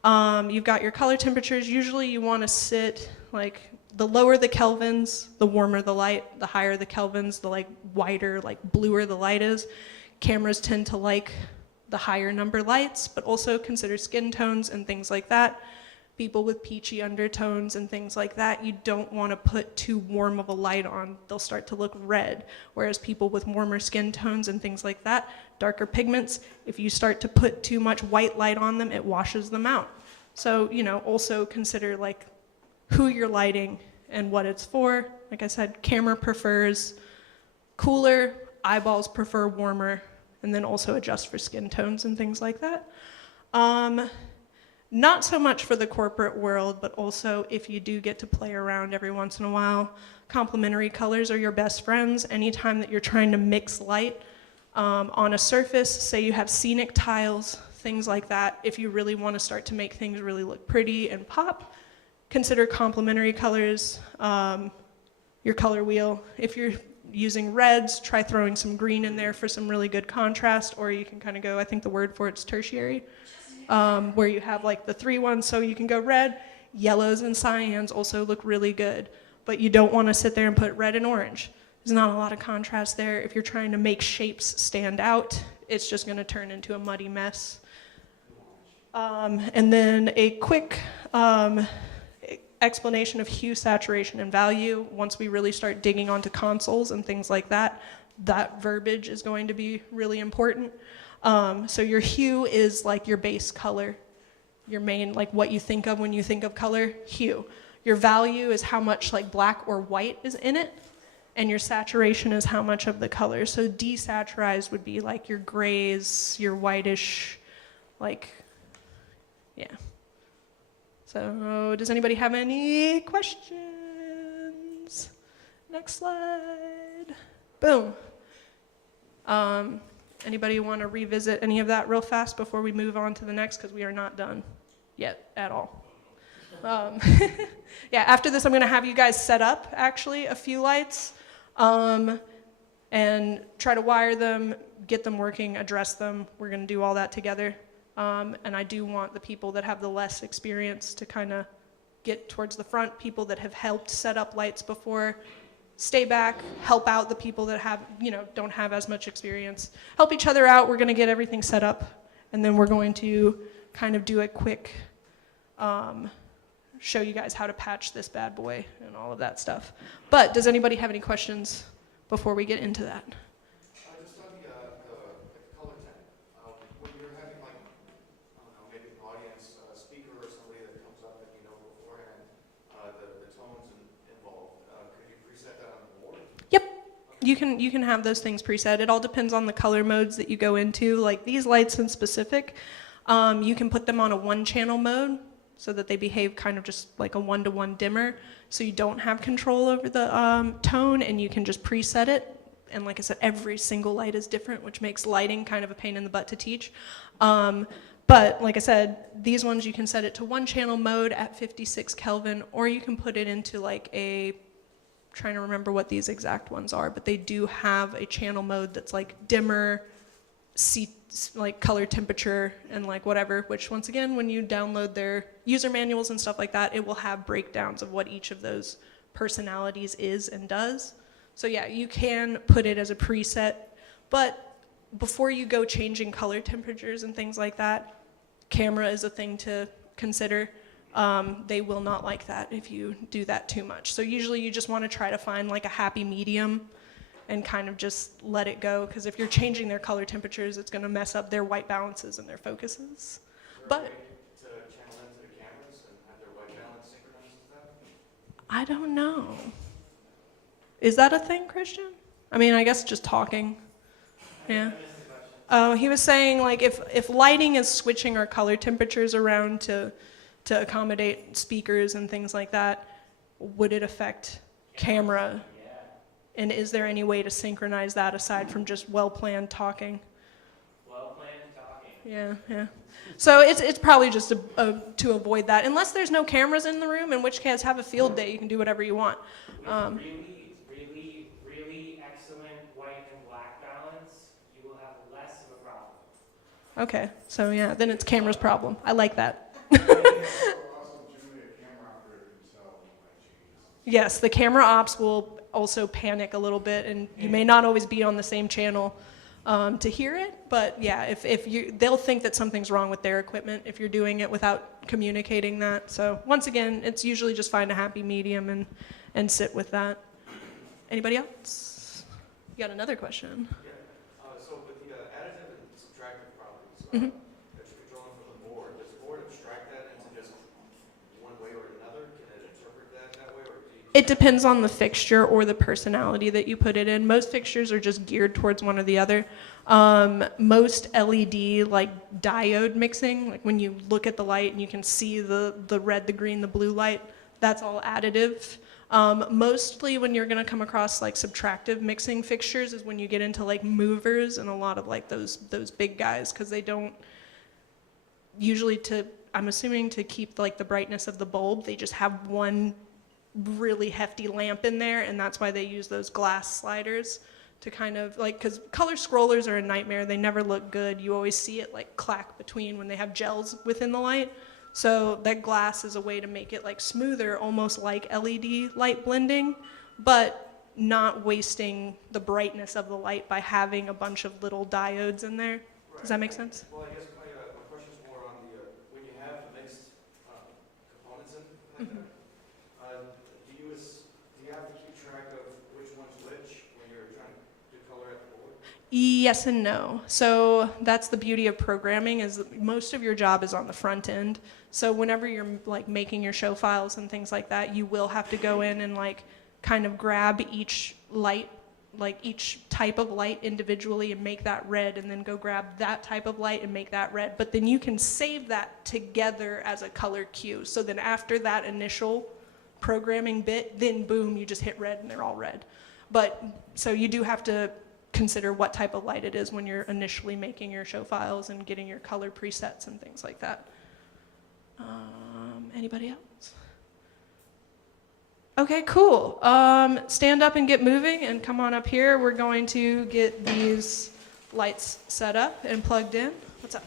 You've got your color temperatures. Usually you want to sit, like, the lower the kelvins, the warmer the light. The higher the kelvins, the like whiter, like bluer the light is. Cameras tend to like the higher number lights, but also consider skin tones and things like that. People with peachy undertones and things like that, you don't want to put too warm of a light on. They'll start to look red. Whereas people with warmer skin tones and things like that, darker pigments, if you start to put too much white light on them, it washes them out. So, you know, also consider like who you're lighting and what it's for. Like I said, camera prefers cooler, eyeballs prefer warmer, and then also adjust for skin tones and things like that. Not so much for the corporate world, but also if you do get to play around every once in a while, complementary colors are your best friends. Anytime that you're trying to mix light on a surface, say you have scenic tiles, things like that, if you really want to start to make things really look pretty and pop, consider complementary colors, your color wheel. If you're using reds, try throwing some green in there for some really good contrast, or you can kind of go, I think the word for it's tertiary. Where you have like the 3 ones, so you can go red, yellows and cyans also look really good, but you don't want to sit there and put red and orange. There's not a lot of contrast there. If you're trying to make shapes stand out, it's just going to turn into a muddy mess. And then a quick explanation of hue, saturation, and value. Once we really start digging onto consoles and things like that, that verbiage is going to be really important. So your hue is like your base color, your main, like what you think of when you think of color, hue. Your value is how much like black or white is in it, and your saturation is how much of the color. So desaturized would be like your grays, your whitish, like, yeah. So does anybody have any questions? Next slide. Boom. Anybody want to revisit any of that real fast before we move on to the next? Because we are not done yet at all. Yeah, after this I'm going to have you guys set up, actually, a few lights and try to wire them, get them working, address them. We're going to do all that together. And I do want the people that have the less experience to kind of get towards the front, people that have helped set up lights before. Stay back, help out the people that have, you know, don't have as much experience. Help each other out. We're going to get everything set up, and then we're going to kind of do a quick show you guys how to patch this bad boy and all of that stuff. But does anybody have any questions before we get into that? Just on the color temp, when you're having like, I don't know, maybe an audience speaker or somebody that comes up and you know beforehand the tones involved, could you preset that on the board? Yep. You can have those things preset. It all depends on the color modes that you go into. Like these lights in specific, you can put them on a 1-channel mode so that they behave kind of just like a 1-to-1 dimmer. So you don't have control over the tone, and you can just preset it. And like I said, every single light is different, which makes lighting kind of a pain in the butt to teach. But like I said, these ones you can set it to 1-channel mode at 56 Kelvin, or you can put it into like a, trying to remember what these exact ones are, but they do have a channel mode that's like dimmer, like color temperature and like whatever, which once again, when you download their user manuals and stuff like that, it will have breakdowns of what each of those personalities is and does. So yeah, you can put it as a preset, but before you go changing color temperatures and things like that, camera is a thing to consider. They will not like that if you do that too much. So usually you just want to try to find like a happy medium and kind of just let it go, because if you're changing their color temperatures, it's going to mess up their white balances and their focuses. But to channel into the cameras and have their white balance synchronized with that? I don't know. Is that a thing, Christian? I mean, I guess just talking. Yeah. He was saying, like, if lighting is switching our color temperatures around to accommodate speakers and things like that, would it affect camera? And is there any way to synchronize that aside from just well-planned talking? Well-planned talking. Yeah. So it's probably just to avoid that, unless there's no cameras in the room, in which case have a field day. You can do whatever you want. Really excellent white and black balance, you will have less of a problem. Okay, so yeah, then it's camera's problem. I like that. Yes, the camera ops will also panic a little bit, and you may not always be on the same channel to hear it, but yeah, they'll think that something's wrong with their equipment if you're doing it without communicating that. So once again, it's usually just find a happy medium and sit with that. Anybody else? You got another question? Yeah. So with the additive and subtractive properties Mm-hmm. that you're drawing from the board, does the board abstract that into just one way or another? Can it interpret that way? Or do you It depends on the fixture or the personality that you put it in. Most fixtures are just geared towards one or the other. Most LED, like diode mixing, like when you look at the light and you can see the red, the green, the blue light, that's all additive. Mostly when you're going to come across like subtractive mixing fixtures is when you get into like movers and a lot of like those big guys, because they don't usually, I'm assuming to keep like the brightness of the bulb, they just have one really hefty lamp in there, and that's why they use those glass sliders to kind of like, because color scrollers are a nightmare. They never look good. You always see it like clack between when they have gels within the light. So that glass is a way to make it like smoother, almost like LED light blending, but not wasting the brightness of the light by having a bunch of little diodes in there. Right. Does that make sense? Well, I guess my question is more on the, when you have mixed components in like that, do you have to keep track of which one's which when you're trying to color at the board? Yes and no. So that's the beauty of programming, is that most of your job is on the front end. So whenever you're like making your show files and things like that, you will have to go in and like kind of grab each light, like each type of light individually and make that red, and then go grab that type of light and make that red. But then you can save that together as a color cue. So then after that initial programming bit, then boom, you just hit red and they're all red. But so you do have to consider what type of light it is when you're initially making your show files and getting your color presets and things like that. Anybody else? Okay, cool. Stand up and get moving and come on up here. We're going to get these lights set up and plugged in. What's up?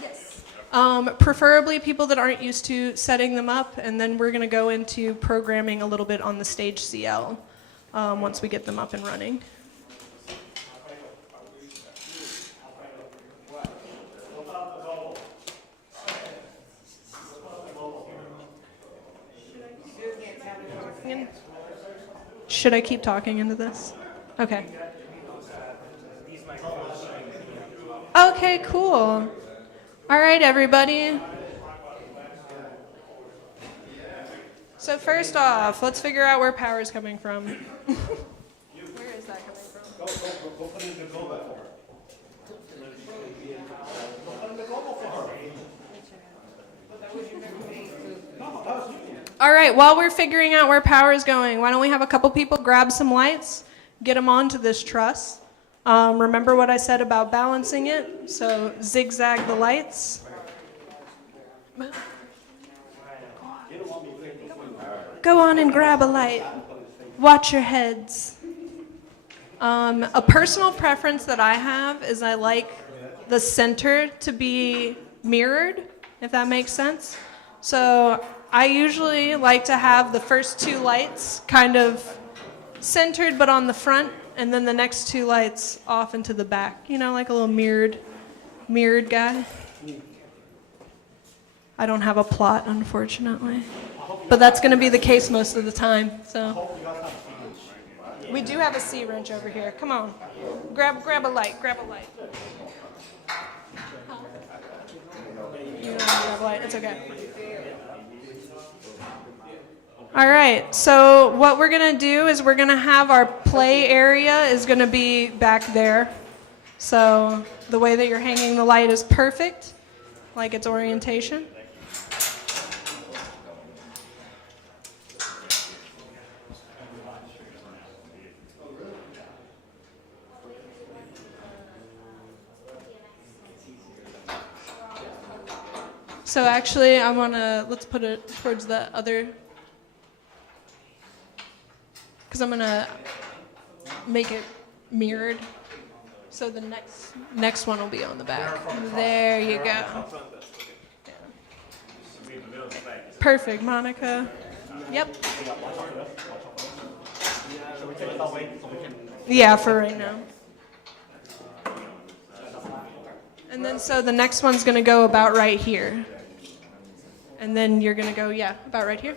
Yes. Preferably people that aren't used to setting them up, and then we're going to go into programming a little bit on the stage CL once we get them up and running. Should I keep talking into this? Okay. Okay, cool. All right, everybody. So first off, let's figure out where power is coming from. Where is that coming from? Go put it in the global for her. Go put it in the global for her. No, that was you. All right, while we're figuring out where power is going, why don't we have a couple people grab some lights, get them onto this truss. Remember what I said about balancing it? So zigzag the lights. Go on and grab a light. Watch your heads. A personal preference that I have is I like the center to be mirrored, if that makes sense. So I usually like to have the first two lights kind of centered but on the front, and then the next two lights off into the back. You know, like a little mirrored guy. I don't have a plot, unfortunately. But that's going to be the case most of the time. So we do have a C-wrench over here. Come on. Grab a light. Grab a light. You want to grab of light. It's okay. All right, so what we're gonna do is we're gonna have our play area is gonna be back there. So the way that you're hanging the light is perfect, like its orientation. So actually, let's put it towards the other, because I'm gonna make it mirrored. So the next one will be on the back. There you go. Perfect, Monica. Yep. Yeah, for right now. And then so the next one's gonna go about right here. And then you're gonna go, yeah, about right here.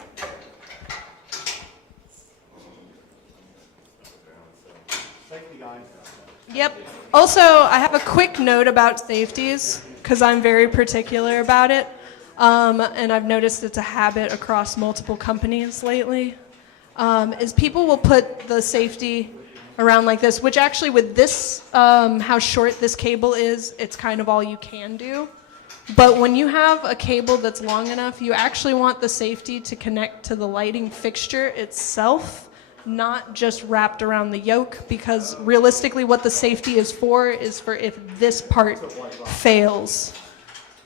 Yep. Also, I have a quick note about safeties, because I'm very particular about it. And I've noticed it's a habit across multiple companies lately, is people will put the safety around like this, which actually with this, how short this cable is, it's kind of all you can do. But when you have a cable that's long enough, you actually want the safety to connect to the lighting fixture itself, not just wrapped around the yoke, because realistically what the safety is for if this part fails.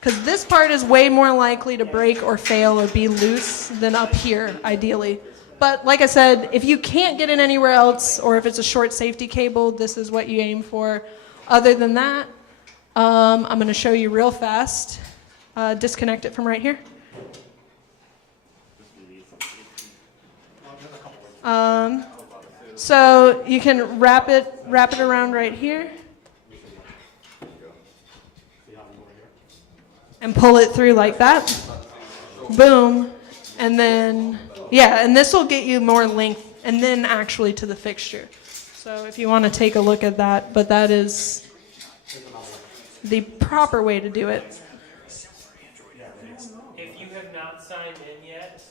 Because this part is way more likely to break or fail or be loose than up here, ideally. But like I said, if you can't get it anywhere else, or if it's a short safety cable, this is what you aim for. Other than that, I'm going to show you real fast. Disconnect it from right here. So you can wrap it around right here. And pull it through like that. Boom. And then, yeah, and this will get you more length and then actually to the fixture. So if you want to take a look at that, but that is the proper way to do it. If you have not signed in yet,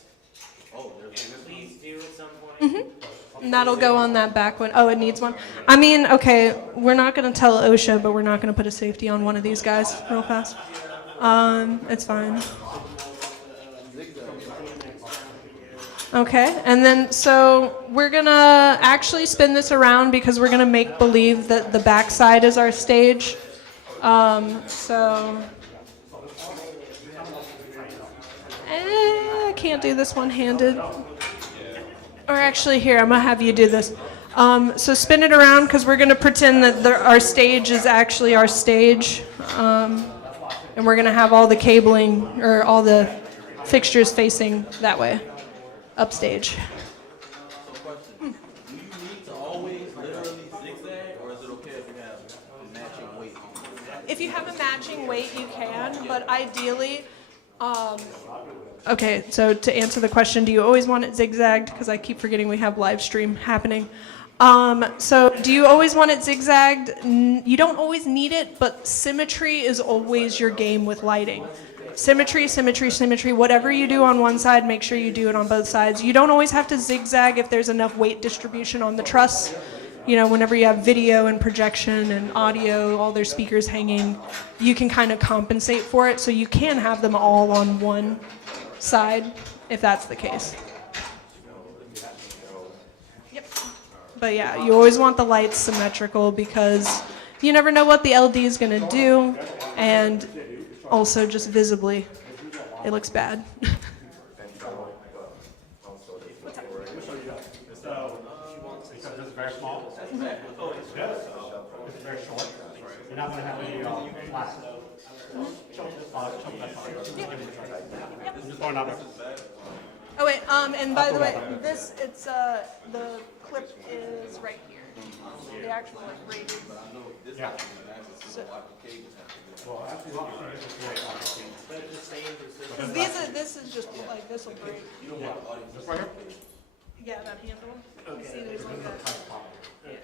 please do at some point. Mm-hmm. And that'll go on that back one. Oh, it needs one. I mean, okay, we're not going to tell OSHA, but we're not going to put a safety on one of these guys real fast. It's fine. Okay, and then so we're gonna actually spin this around because we're gonna make believe that the backside is our stage. I can't do this one-handed. Or actually, here, I'm gonna have you do this. So spin it around because we're gonna pretend that our stage is actually our stage. And we're gonna have all the cabling, or all the fixtures facing that way, upstage. So question, do you need to always literally zigzag, or is it okay if you have a matching weight? If you have a matching weight, you can, but ideally, okay, so to answer the question, do you always want it zigzagged? Because I keep forgetting we have live stream happening. So do you always want it zigzagged? You don't always need it, but symmetry is always your game with lighting. Symmetry, symmetry, symmetry. Whatever you do on one side, make sure you do it on both sides. You don't always have to zigzag if there's enough weight distribution on the truss. You know, whenever you have video and projection and audio, all their speakers hanging, you can kind of compensate for it. So you can have them all on one side if that's the case. Yep. But yeah, you always want the lights symmetrical because you never know what the LD is going to do, and also just visibly, it looks bad. Because it's very small. It's good. It's very short. You're not going to have any flat. Just throwing out there. Oh wait, and by the way, the clip is right here. The actual rated. Yeah. So, Well, actually, this is just like, this will break. this right here? Yeah, that handle. You see there's like that. Yeah.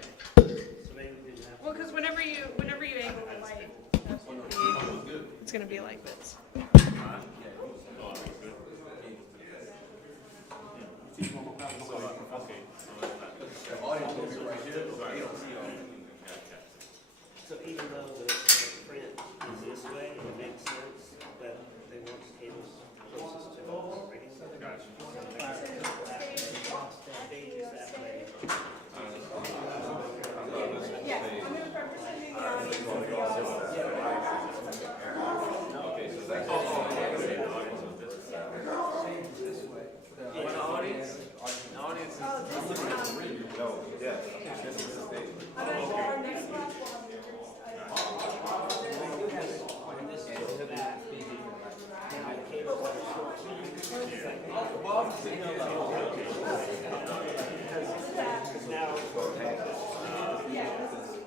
Well, because whenever you angle the light, it's gonna be like this. So even though the print is this way, it makes sense that they want the cables closest to the radio. Gotcha. Stage is that way.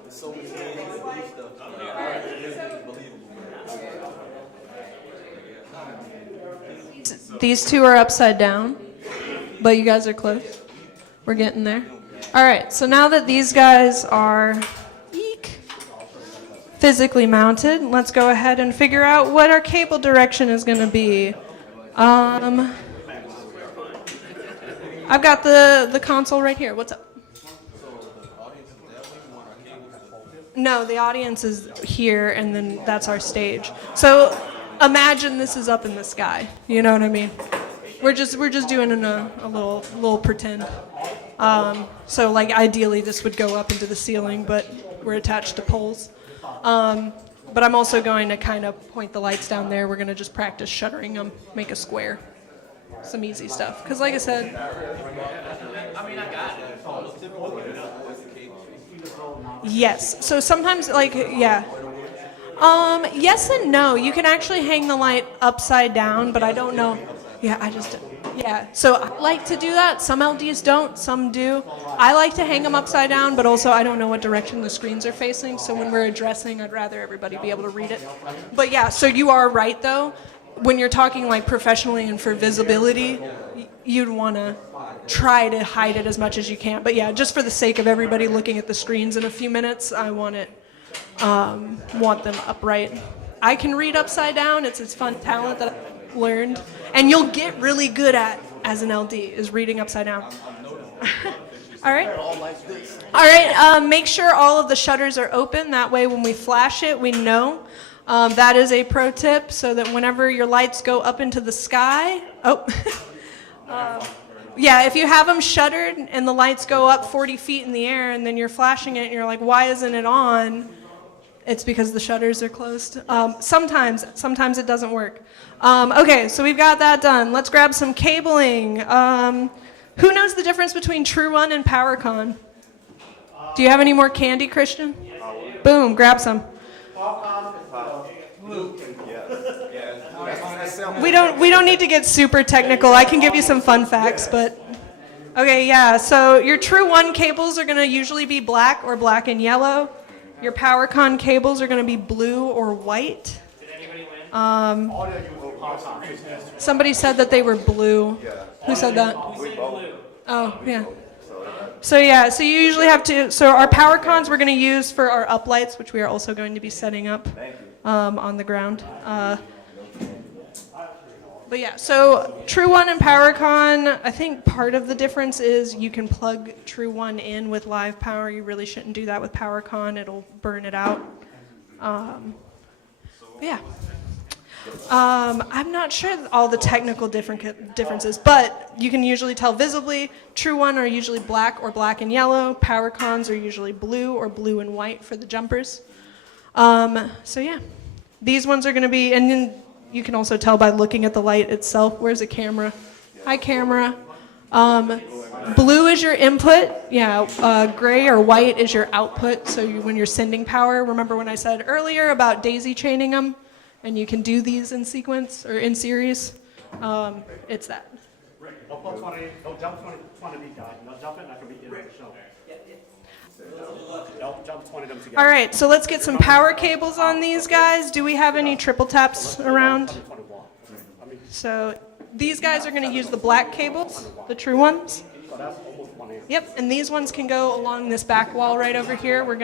So many ways to do stuff. Unbelievable. These two are upside down, but you guys are close. We're getting there. All right, so now that these guys are physically mounted, let's go ahead and figure out what our cable direction is going to be. I've got the console right here. What's up? No, the audience is here, and then that's our stage. So imagine this is up in the sky. You know what I mean? We're just doing a little pretend. So like ideally this would go up into the ceiling, but we're attached to poles. But I'm also going to kind of point the lights down there. We're going to just practice shuttering them, make a square. Some easy stuff. Because like I said, yes. So sometimes, like, yeah. Yes and no. You can actually hang the light upside down, but I don't know. Yeah. So I like to do that. Some LDs don't, some do. I like to hang them upside down, but also I don't know what direction the screens are facing. So when we're addressing, I'd rather everybody be able to read it. But yeah, so you are right though. When you're talking like professionally and for visibility, you'd want to try to hide it as much as you can. But yeah, just for the sake of everybody looking at the screens in a few minutes, I want them upright. I can read upside down. It's fun talent that I've learned, and you'll get really good at as an LD is reading upside down. All right. Make sure all of the shutters are open. That way, when we flash it, we know. That is a pro tip, so that whenever your lights go up into the sky, if you have them shuttered and the lights go up 40 feet in the air and then you're flashing it and you're like, why isn't it on? It's because the shutters are closed. Sometimes it doesn't work. Okay, so we've got that done. Let's grab some cabling. Who knows the difference between True One and PowerCon? Do you have any more candy, Christian? Boom, grab some. We don't need to get super technical. I can give you some fun facts, but okay, yeah. So your True One cables are going to usually be black or black and yellow. Your PowerCon cables are going to be blue or white. Somebody said that they were blue. Who said that? Oh, yeah. So yeah, so you usually have to, so our PowerCons we're going to use for our uplights, which we are also going to be setting up on the ground. But yeah, so True One and PowerCon, I think part of the difference is you can plug True One in with live power. You really shouldn't do that with PowerCon. It'll burn it out. Yeah. I'm not sure all the technical differences, but you can usually tell visibly. True One are usually black or black and yellow. PowerCons are usually blue or blue and white for the jumpers. So yeah, these ones are going to be, and then you can also tell by looking at the light itself. Where's the camera? Hi, camera. Blue is your input. Yeah, gray or white is your output. So when you're sending power, remember when I said earlier about daisy chaining them? And you can do these in sequence or in series. It's that. Don't jump 20 of these guys. Don't jump it, and I can beat you in the show. Don't jump 20 of them together. All right, so let's get some power cables on these guys. Do we have any triple taps around? So these guys are going to use the black cables, the True Ones. Yep, and these ones can go along this back wall right over here. We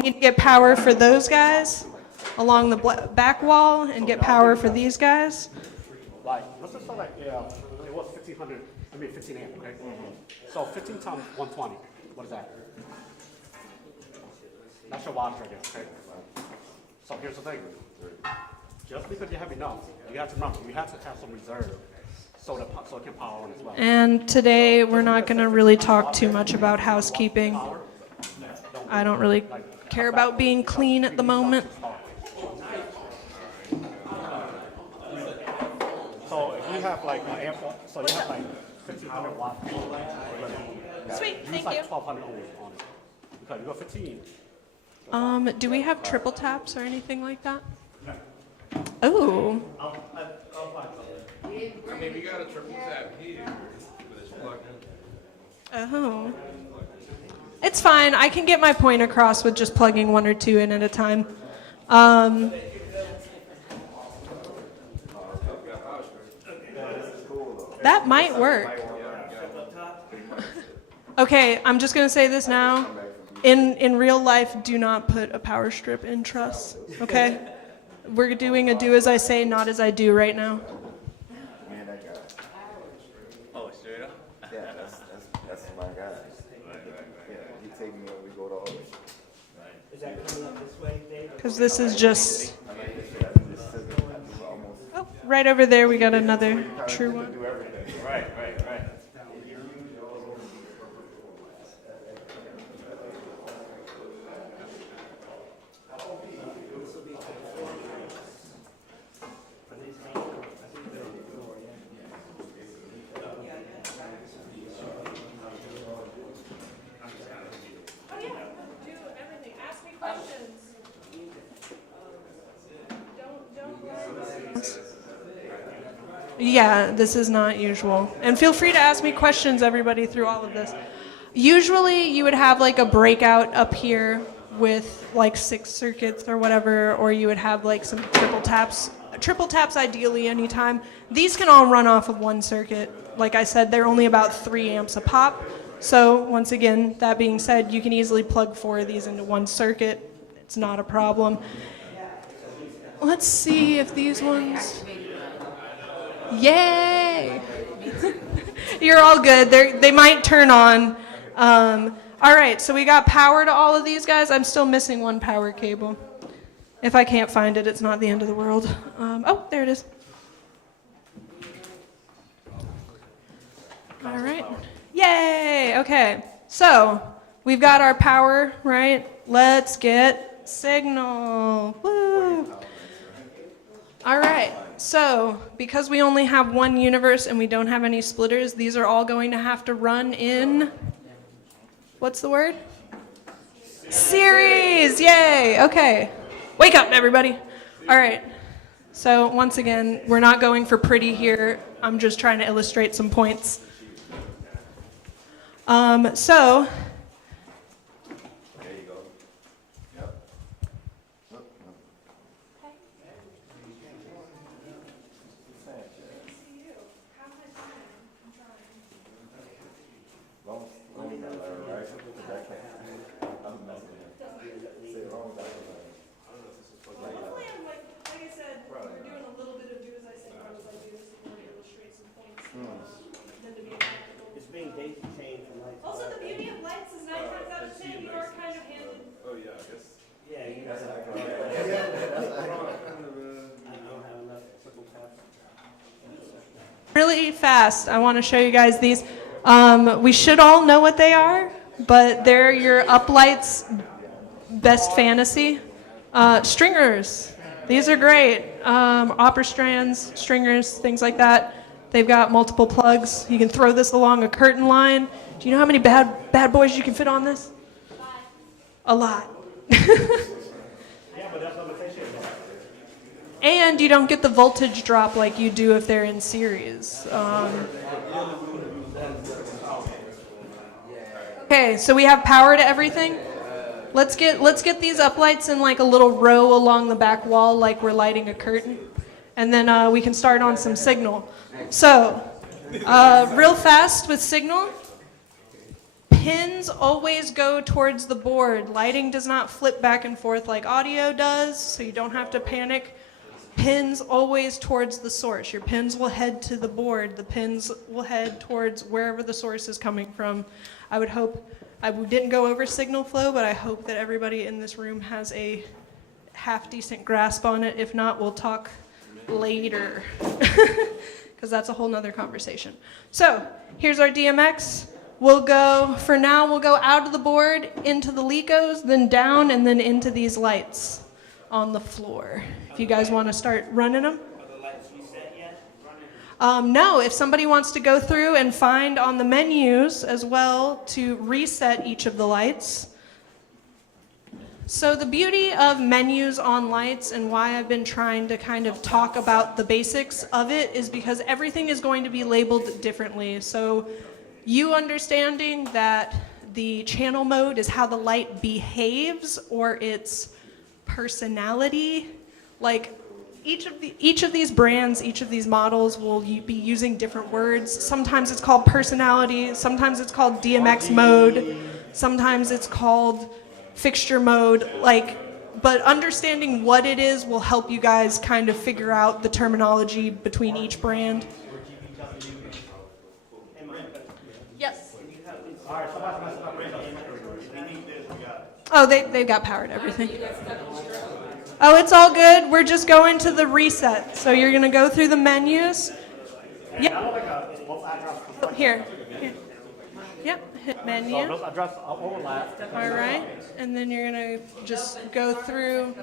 need to get power for those guys. along the back wall and get power for these guys. Like, let's just say like, yeah, it was 15 amp, okay? So 15 times 120, what is that? That's your wattage right there, okay? So here's the thing. Just because you have enough, you have to remember, you have to have some reserve so it can power on as well. And today we're not going to really talk too much about housekeeping. I don't really care about being clean at the moment. So if you have like an amp, so you have like 1500 watts. Sweet, use thank like you. 1200 ohms on it. Because you go 15. Do we have triple taps or anything like that? Oh. I mean, we got a triple tap here, but it's plugged in. Oh. It's fine. I can get my point across with just plugging one or two in at a time. That might work. Okay, I'm just going to say this now. In real life, do not put a power strip in truss, okay? We're doing a do as I say, not as I do right now. Man, that guy. Oh, straight up? Yeah, that's my guy. Yeah, he take me when we go to Ocean. Is that coming up this way, Dave? Because this is just... I like this shit. I do this sizzle. I do almost. Oh, right over there, we got another true one. Do everything. Right. Yeah, this is not usual. And feel free to ask me questions, everybody, through all of this. Usually you would have like a breakout up here with like 6 circuits or whatever, or you would have like some triple taps. Triple taps ideally anytime. These can all run off of one circuit. Like I said, they're only about 3 amps a pop. So once again, that being said, you can easily plug 4 of these into one circuit. It's not a problem. Let's see if these ones... Yay! You're all good. They might turn on. All right, so we got power to all of these guys. I'm still missing one power cable. If I can't find it, it's not the end of the world. Oh, there it is. All right. Yay! Okay, so we've got our power, right? Let's get signal. Woo! All right. So, because we only have one universe and we don't have any splitters, these are all going to have to run in, what's the word? Series! Yay! Okay. Wake up, everybody. All right. So, once again, we're not going for pretty here. I'm just trying to illustrate some points. So, There you go. Yep. Long as I learn, right? Because I can't. I'm messing with it. Say long as I learn. hopefully, like I said, we're doing a little bit of do as I say, not as I do, so we're going to illustrate some points. Then to be practical. It's being daisy chained from lights. Also, the beauty of lights is 9 times out of 10 you are kind of handed. Oh, yeah, I guess. Yeah, you guys have. I don't have enough triple taps. Really fast, I want to show you guys these. We should all know what they are, but they're your uplights best fantasy. Stringers, these are great. Opera strands, stringers, things like that. They've got multiple plugs. You can throw this along a curtain line. Do you know how many bad boys you can fit on this? 5. A lot. And you don't get the voltage drop like you do if they're in series. Okay, so we have power to everything. Let's get these uplights in like a little row along the back wall, like we're lighting a curtain, and then we can start on some signal. So, real fast with signal. pins always go towards the board. Lighting does not flip back and forth like audio does, so you don't have to panic. Pins always towards the source. Your pins will head to the board. The pins will head towards wherever the source is coming from. I would hope, we didn't go over signal flow, but I hope that everybody in this room has a half decent grasp on it. If not, we'll talk later, because that's a whole nother conversation. So here's our DMX. We'll go out of the board, into the Lecos, then down, and then into these lights on the floor. If you guys want to start running them. Are the lights reset yet? No, if somebody wants to go through and find on the menus as well to reset each of the lights. So the beauty of menus on lights and why I've been trying to kind of talk about the basics of it is because everything is going to be labeled differently. So you understanding that the channel mode is how the light behaves or its personality. Like each of these brands, each of these models will be using different words. Sometimes it's called personality, sometimes it's called DMX mode, sometimes it's called fixture mode, but understanding what it is will help you guys kind of figure out the terminology between each brand. Yes. Oh, they've got power to everything. Oh, it's all good. We're just going to the reset. So you're going to go through the menus. Yep. Here. Yep. Hit menu. So those address overlap. All right. And then you're going to just go through.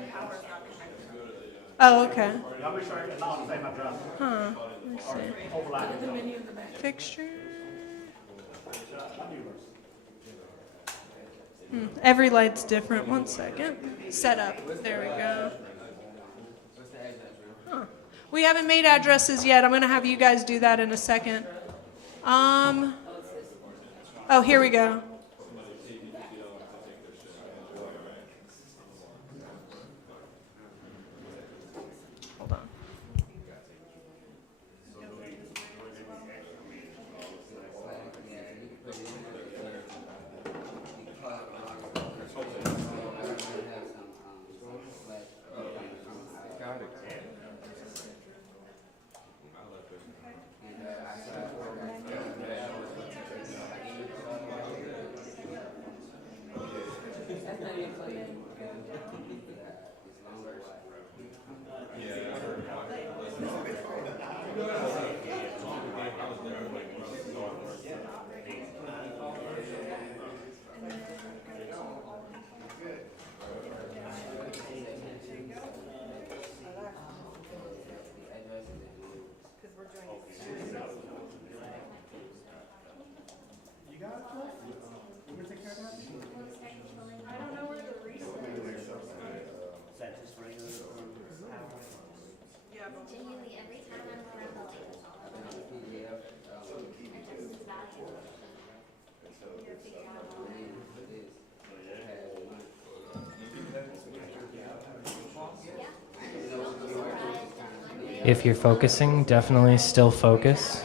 Oh, okay. Huh. Let's see. Fixture. Every light's different. 1 second. Setup. There we go. Huh. We haven't made addresses yet. I'm going to have you guys do that in a second. Oh, here we go. Hold on. If you're focusing, definitely still focus.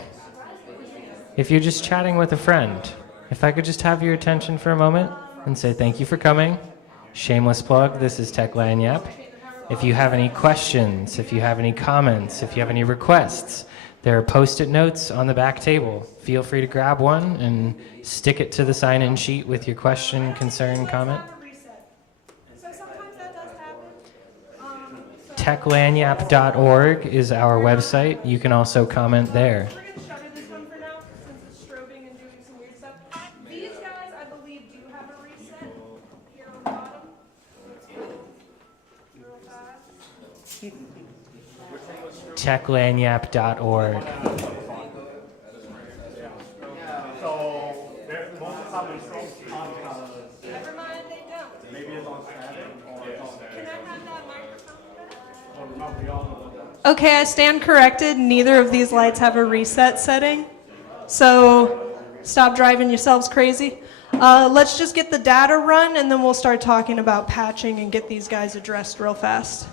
If you're just chatting with a friend, if I could just have your attention for a moment and say thank you for coming. Shameless plug, this is Tech Lagniappe. If you have any questions, if you have any comments, if you have any requests, there are Post-it notes on the back table. Feel free to grab one and stick it to the sign-in sheet with your question, concern, comment. techlagniappe.org is our website. You can also comment there. We're going to shutter this one for now since it's strobing and doing some weird stuff. These guys, I believe, do have a reset here on the bottom. Let's go real fast. techlagniappe.org. So there's most probably on Never mind, they don't. maybe it's on static or it's on. Can I have that microphone? Okay, I stand corrected. Neither of these lights have a reset setting. So stop driving yourselves crazy. Let's just get the data run and then we'll start talking about patching and get these guys addressed real fast.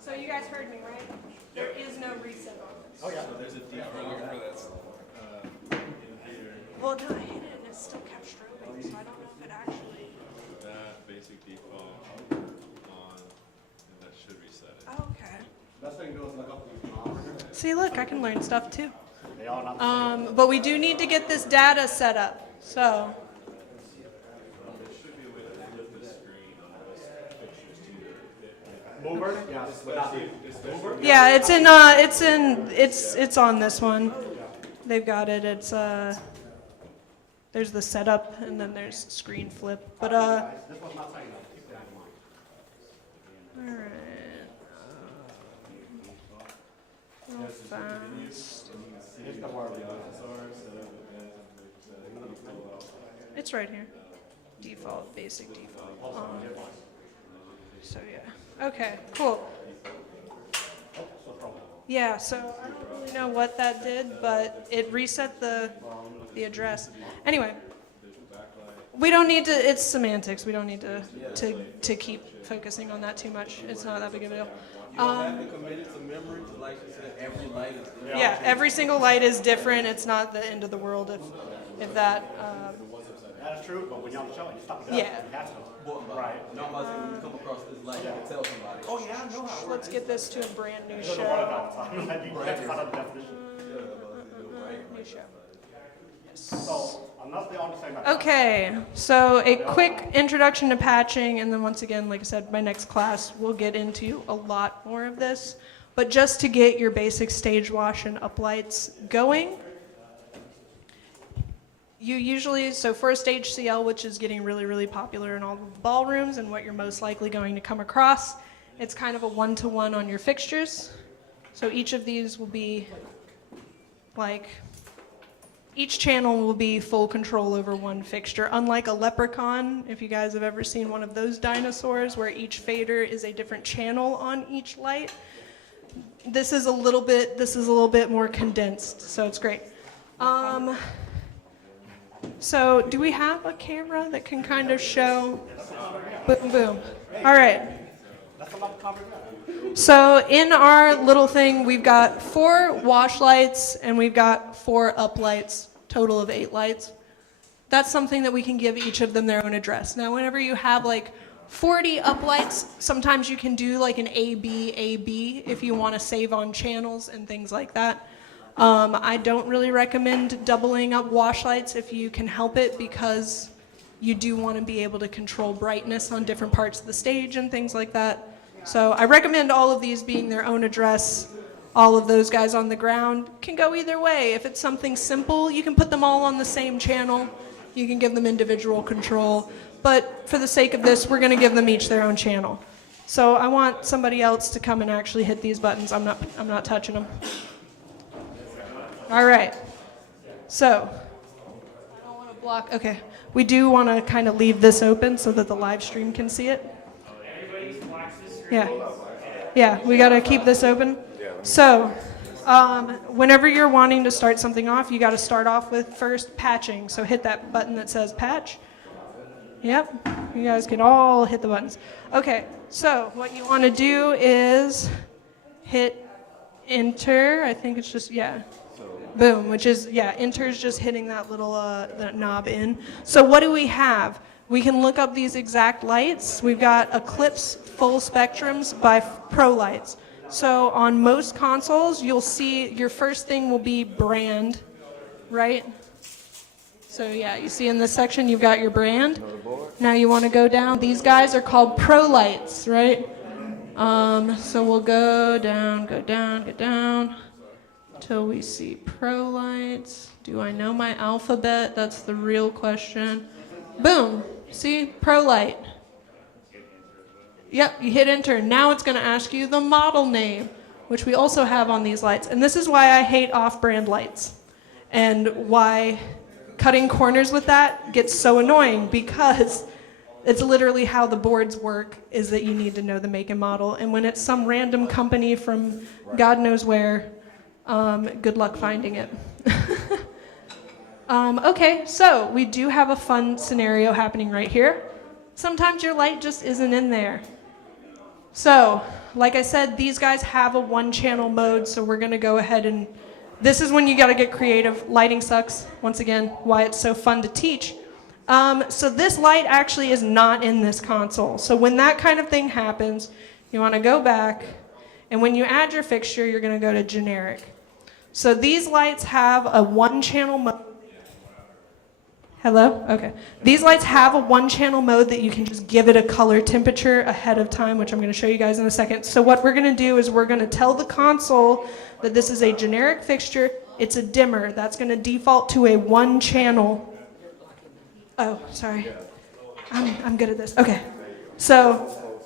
So you guys heard me, right? default on, and that should reset it. Okay. Best thing to do is look up the See, look, I can learn stuff too. They all not the same. But we do need to get this data set up. So, There should be a way to flip the screen on those pictures too. Mover? Yeah, this without the mover? yeah, it's on this one. They've got it. It's there's the setup and then there's screen flip. But This one's not saying that. Keep that in mind. all right. Real fast. It's the word. It's right here. Default, basic default. So yeah. Okay, cool. Yeah, so I don't really know what that did, but it reset the address. Anyway, we don't need to, it's semantics. We don't need to keep focusing on that too much. It's not that big of a deal. You don't have to commit it to memory, to, like you said, every light is different. Yeah, every single light is different. It's not the end of the world if that. That is true, but when you're on the show, you stop it. Yeah. You have to. Right. No, I'm about to say when you come across this light, you can tell somebody, oh yeah, I know how it works. Let's get this to a brand new You show. don't have to find out the definition. New show. So, unless they all the same. Okay, so a quick introduction to patching, and then once again, like I said, my next class we'll get into a lot more of this. But just to get your basic stage wash and uplights going, you usually, so for a stage CL, which is getting really, really popular in all the ballrooms and what you're most likely going to come across, it's kind of a one-to-one on your fixtures. So each of these will be like, each channel will be full control over one fixture. Unlike a leprechaun, if you guys have ever seen one of those dinosaurs where each fader is a different channel on each light, this is a little bit more condensed, so it's great. So do we have a camera that can kind of show? Boom, boom. All right. So in our little thing, we've got 4 wash lights and we've got 4 up lights, total of 8 lights. That's something that we can give each of them their own address. Now, whenever you have like 40 up lights, sometimes you can do like an AB if you want to save on channels and things like that. I don't really recommend doubling up wash lights if you can help it, because you do want to be able to control brightness on different parts of the stage and things like that. So I recommend all of these being their own address. All of those guys on the ground can go either way. If it's something simple, you can put them all on the same channel. You can give them individual control. But for the sake of this, we're going to give them each their own channel. So I want somebody else to come and actually hit these buttons. I'm not touching them. All right. So I don't want to block. Okay. We do want to kind of leave this open so that the live stream can see it. Yeah. Yeah, we got to keep this open. So whenever you're wanting to start something off, you got to start off with first patching. So hit that button that says patch. Yep. You guys can all hit the buttons. Okay. So what you want to do is hit enter. I think it's just, yeah. Boom, which is, yeah, enter is just hitting that little that knob in. So what do we have? We can look up these exact lights. We've got Eclipse full spectrums by Pro Lights. So on most consoles, you'll see your first thing will be brand, right? So yeah, you see in this section, you've got your brand. Now you want to go down. These guys are called Pro Lights, right? So we'll go down, go down, go down, till we see Pro Lights. Do I know my alphabet? That's the real question. Boom. See? Pro Light. Yep, you hit enter. Now it's going to ask you the model name, which we also have on these lights. And this is why I hate off-brand lights, and why cutting corners with that gets so annoying, because it's literally how the boards work, is that you need to know the make and model. And when it's some random company from God knows where, good luck finding it. Okay, so we do have a fun scenario happening right here. Sometimes your light just isn't in there. So, like I said, these guys have a 1-channel mode, so we're going to go ahead and... This is when you got to get creative. Lighting sucks, once again, why it's so fun to teach. So this light actually is not in this console. So when that kind of thing happens, you want to go back, and when you add your fixture, you're going to go to generic. So these lights have a one-channel mode. Hello? Okay. These lights have a one-channel mode that you can just give it a color temperature ahead of time, which I'm going to show you guys in a second. So what we're going to do is we're going to tell the console that this is a generic fixture. It's a dimmer. That's going to default to a one-channel. Oh, sorry. I'm good at this. Okay. So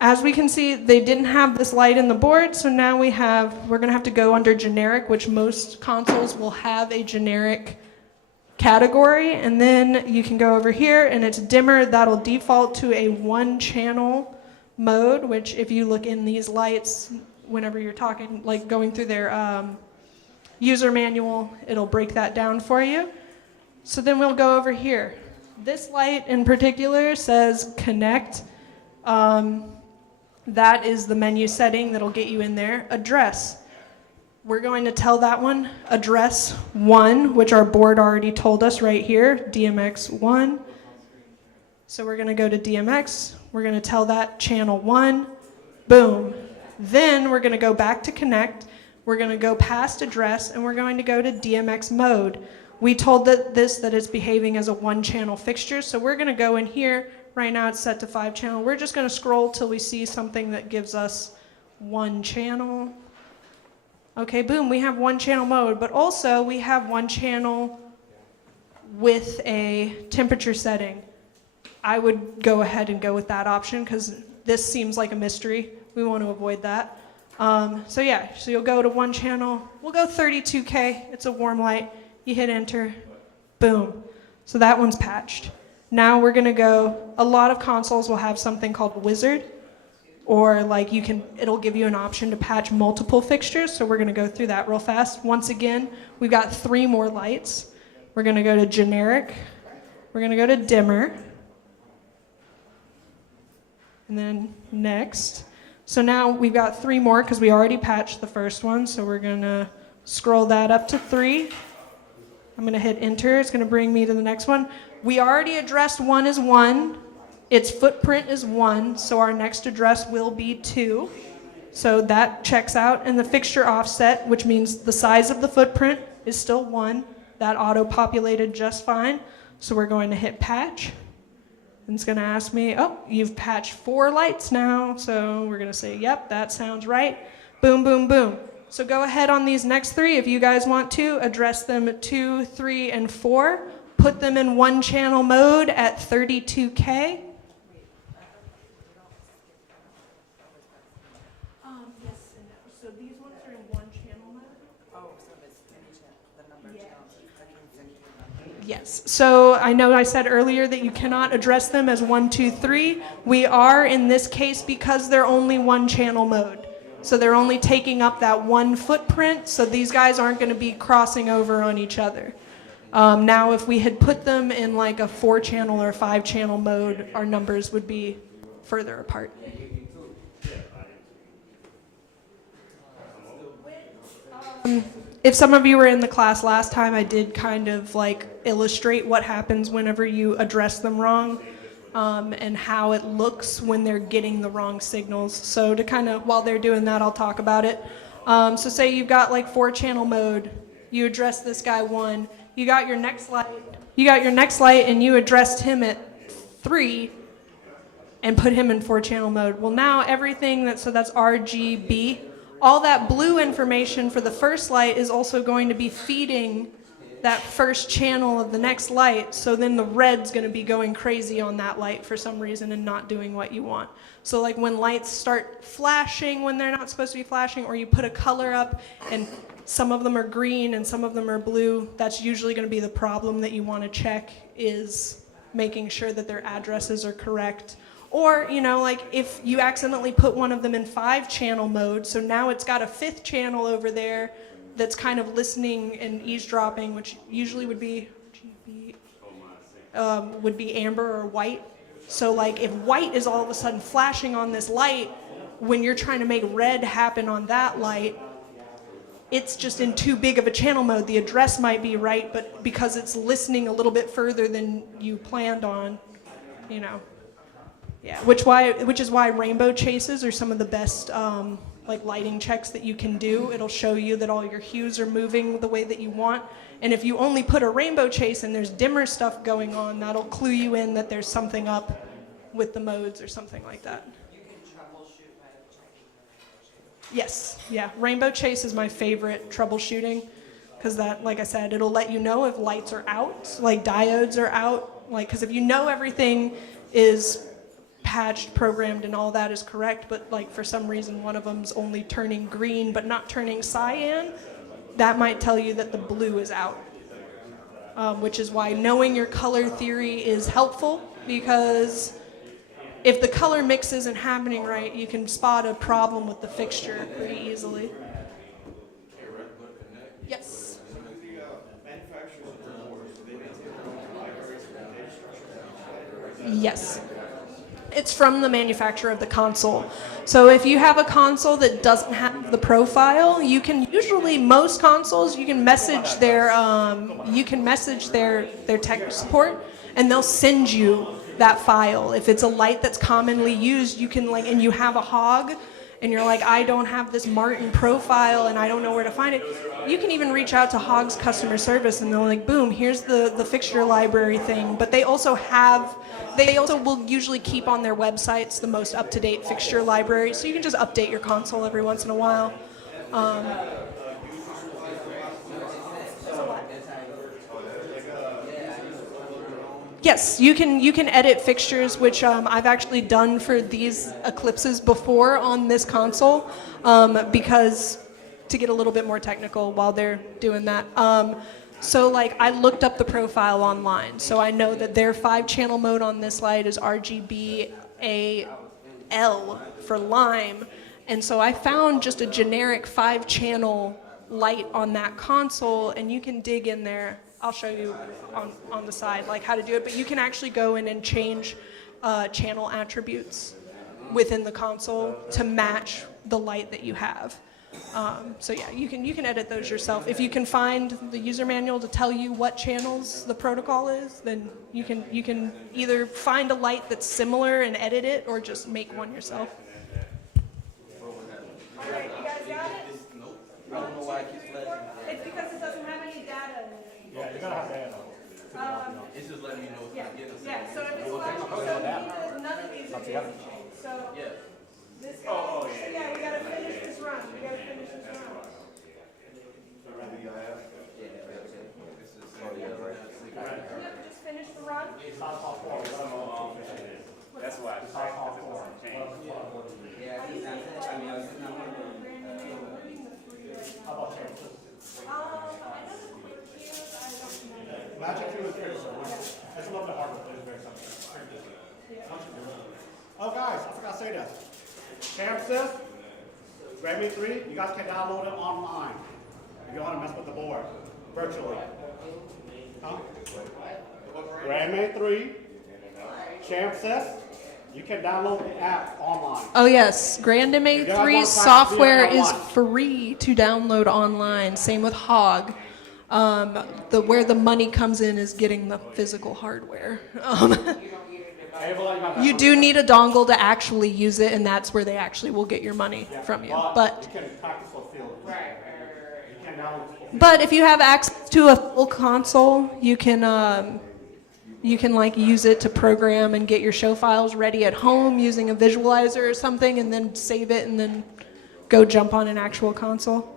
as we can see, they didn't have this light in the board, so now we're going to have to go under generic, which most consoles will have a generic category, and then you can go over here and it's dimmer. That'll default to a one-channel mode, which if you look in these lights, whenever you're talking, like going through their user manual, it'll break that down for you. So then we'll go over here. This light in particular says connect. That is the menu setting that'll get you in there. Address. We're going to tell that one address 1, which our board already told us right here, DMX 1. So we're going to go to DMX. We're going to tell that channel 1. Boom. Then we're going to go back to connect. We're going to go past address, and we're going to go to DMX mode. We told that it's behaving as a one-channel fixture, so we're going to go in here. Right now it's set to 5-channel. We're just going to scroll till we see something that gives us one channel. Okay, boom, we have one-channel mode, but also we have one channel with a temperature setting. I would go ahead and go with that option because this seems like a mystery. We want to avoid that. So you'll go to one channel. We'll go 32K. It's a warm light. You hit enter. Boom. So that one's patched. Now we're going to go, a lot of consoles will have something called Wizard, or like it'll give you an option to patch multiple fixtures. So we're going to go through that real fast. Once again, we've got 3 more lights. We're going to go to generic. We're going to go to dimmer. And then next. So now we've got 3 more because we already patched the first one. So we're going to scroll that up to 3. I'm going to hit enter. It's going to bring me to the next one. We already addressed 1 as 1. Its footprint is 1, so our next address will be 2. So that checks out. And the fixture offset, which means the size of the footprint, is still 1. That auto-populated just fine. So we're going to hit patch. And it's going to ask me, oh, you've patched 4 lights now. So we're going to say, yep, that sounds right. Boom, boom, boom. So go ahead on these next 3 if you guys want to. Address them at 2, 3, and 4. Put them in one-channel mode at 32K. Yes and no. So these ones are in one-channel mode. Oh, so it's the number of channels. Yes. So I know I said earlier that you cannot address them as 1, 2, 3. We are in this case because they're only one-channel mode. So they're only taking up that one footprint. So these guys aren't going to be crossing over on each other. Now, if we had put them in like a 4-channel or 5-channel mode, our numbers would be further apart. If some of you were in the class last time, I did kind of like illustrate what happens whenever you address them wrong, and how it looks when they're getting the wrong signals. So to kind of, while they're doing that, I'll talk about it. So say you've got like 4-channel mode, you address this guy 1. You got your next light, and you addressed him at 3 and put him in 4-channel mode. Well, now everything that's RGB, all that blue information for the first light is also going to be feeding that first channel of the next light. So then the red's going to be going crazy on that light for some reason and not doing what you want. So like when lights start flashing when they're not supposed to be flashing, or you put a color up and some of them are green and some of them are blue, that's usually going to be the problem that you want to check, is making sure that their addresses are correct. Or, like if you accidentally put one of them in 5-channel mode, so now it's got a 5th channel over there that's kind of listening and eavesdropping, which usually would be amber or white. So like if white is all of a sudden flashing on this light, when you're trying to make red happen on that light, it's just in too big of a channel mode. The address might be right, but because it's listening a little bit further than you planned on, you know. Yeah, which is why rainbow chases are some of the best like lighting checks that you can do. It'll show you that all your hues are moving the way that you want. And if you only put a rainbow chase and there's dimmer stuff going on, that'll clue you in that there's something up with the modes or something like that. You can troubleshoot by checking the rainbow chase. Yes, yeah. Rainbow chase is my favorite troubleshooting because that, like I said, it'll let you know if lights are out, like diodes are out. Like, because if you know everything is patched, programmed, and all that is correct, but like for some reason one of them's only turning green but not turning cyan, that might tell you that the blue is out. Which is why knowing your color theory is helpful, because if the color mix isn't happening right, you can spot a problem with the fixture pretty easily. Yes. Yes. It's from the manufacturer of the console. So if you have a console that doesn't have the profile, you can usually, most consoles, you can message their tech support, and they'll send you that file. If it's a light that's commonly used, you can and you have a hog, and you're like, I don't have this Martin profile and I don't know where to find it. You can even reach out to Hog's customer service and they're like, boom, here's the fixture library thing. But they also will usually keep on their websites the most up-to-date fixture library, so you can just update your console every once in a while. Yes, you can edit fixtures, which I've actually done for these eclipses before on this console, because to get a little bit more technical while they're doing that. So like I looked up the profile online, so I know that their 5-channel mode on this light is RGB AL for lime, and so I found just a generic 5-channel light on that console, and you can dig in there. I'll show you on the side like how to do it, but you can actually go in and change channel attributes within the console to match the light that you have. So yeah, you can edit those yourself. If you can find the user manual to tell you what channels the protocol is, then you can either find a light that's similar and edit it, or just make one yourself. All right, you guys got it? I don't know why it keeps letting me. It's because it doesn't have any data in it. Yeah, you're gonna have data. It's just letting me know if I get a Yeah, so if it's none of these are daisy chains. So yeah. this guy, so yeah, we gotta finish this run. We gotta finish this run. Yep, just finish the run. That's why I changed. How about chances? Magic 2 is very simple. It's a little bit harder, but it's very simple. Oh guys, I forgot to say this. Chances, Grammy 3, you guys can download it online. If you want to mess with the board, virtually. Huh? Grammy 3, Chances, you can download the app online. Oh yes, Grand MA3 software is free to download online. Same with Hog. Where the money comes in is getting the physical hardware. You do need a dongle to actually use it, and that's where they actually will get your money from you. But if you have access to a full console, you can like use it to program and get your show files ready at home using a visualizer or something, and then save it and then go jump on an actual console.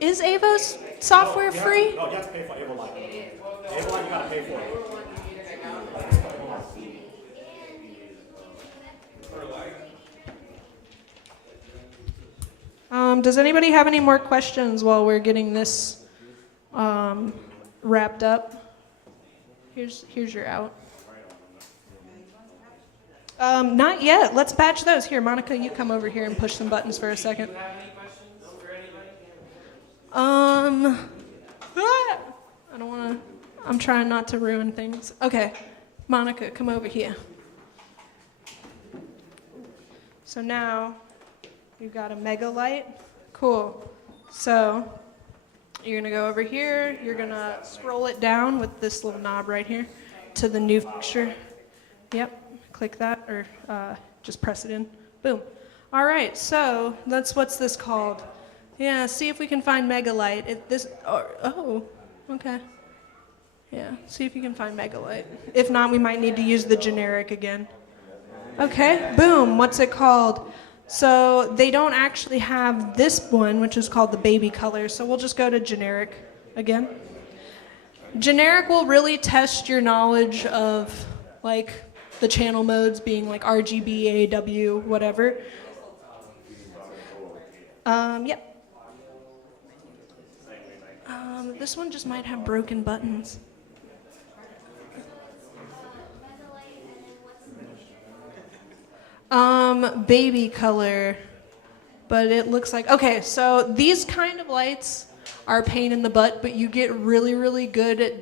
Is Ava's software free? No, you have to pay for AvaLight. AvaLight, you gotta pay for it. Does anybody have any more questions while we're getting this wrapped up? Here's your out. Not yet. Let's batch those. Here, Monica, you come over here and push some buttons for a second. I don't want to, I'm trying not to ruin things. Okay, Monica, come over here. So now we've got a mega light. Cool. So you're gonna go over here, you're gonna scroll it down with this little knob right here to the new fixture. Yep, click that or just press it in. Boom. All right, so what's this called? Yeah, see if we can find mega light. Okay. Yeah, see if you can find mega light. If not, we might need to use the generic again. Okay, boom, what's it called? So they don't actually have this one, which is called the baby color, so we'll just go to generic again. Generic will really test your knowledge of like the channel modes being like RGB, AW, whatever. Yep. This one just might have broken buttons. Baby color, but it looks like, okay, so these kind of lights are a pain in the butt, but you get really, really good at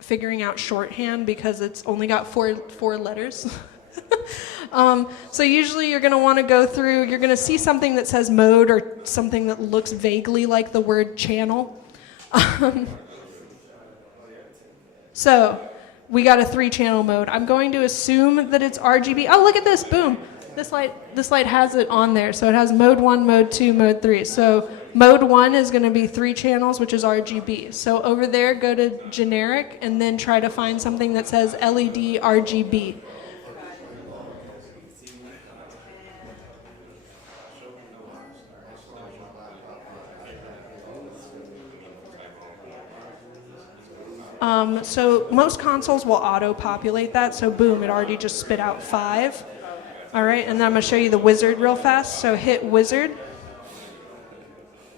figuring out shorthand because it's only got four letters. So usually you're gonna wanna go through, you're gonna see something that says mode or something that looks vaguely like the word channel. So we got a 3-channel mode. I'm going to assume that it's RGB. Oh, look at this, boom. This light has it on there. So it has mode 1, mode 2, mode 3. So mode 1 is gonna be 3 channels, which is RGB. So over there, go to generic and then try to find something that says LED RGB. So most consoles will auto-populate that, so boom, it already just spit out 5. All right, and then I'm gonna show you the wizard real fast. So hit wizard,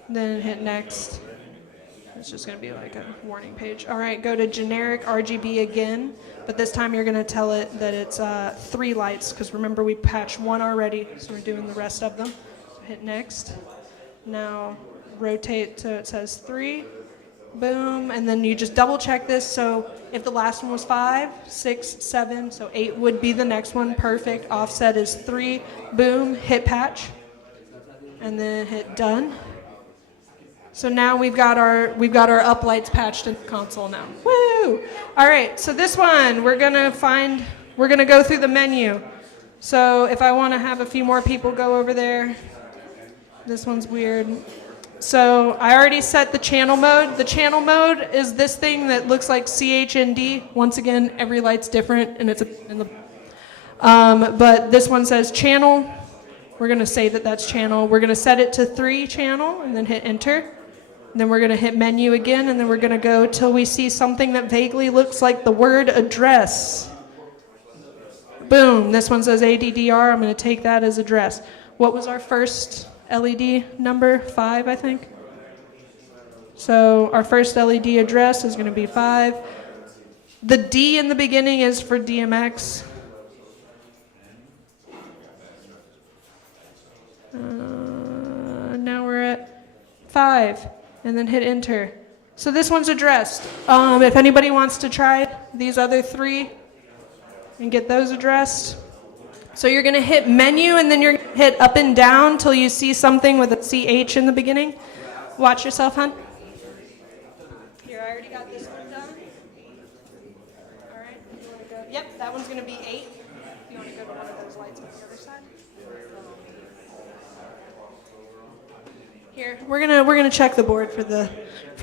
then hit next. It's just gonna be like a warning page. All right, go to generic RGB again, but this time you're gonna tell it that it's 3 lights, because remember we patched 1 already, so we're doing the rest of them. So hit next. Now rotate so it says 3. Boom, and then you just double check this. So if the last one was 5, 6, 7, so 8 would be the next one. Perfect. Offset is 3. Boom, hit patch, and then hit done. So now we've got our up lights patched in the console now. Woo! All right, so this one we're gonna go through the menu. So if I want to have a few more people go over there, this one's weird. So I already set the channel mode. The channel mode is this thing that looks like CHND. Once again, every light's different, and it's in the. But this one says channel. We're gonna say that that's channel. We're gonna set it to 3 channel, and then hit enter. And then we're gonna hit menu again, and then we're gonna go till we see something that vaguely looks like the word address. Boom. This one says ADDR. I'm gonna take that as address. What was our first LED number? 5, I think. So our first LED address is going to be 5. The D in the beginning is for DMX. Now we're at 5, and then hit enter. So this one's addressed. If anybody wants to try these other 3 and get those addressed. So you're gonna hit menu and then you're gonna hit up and down till you see something with a CH in the beginning. Watch yourself, hon. Here, I already got this one done. All right, you wanna go? Yep, that one's gonna be 8. You wanna go to one of those lights on the other side? Here, we're gonna check the board for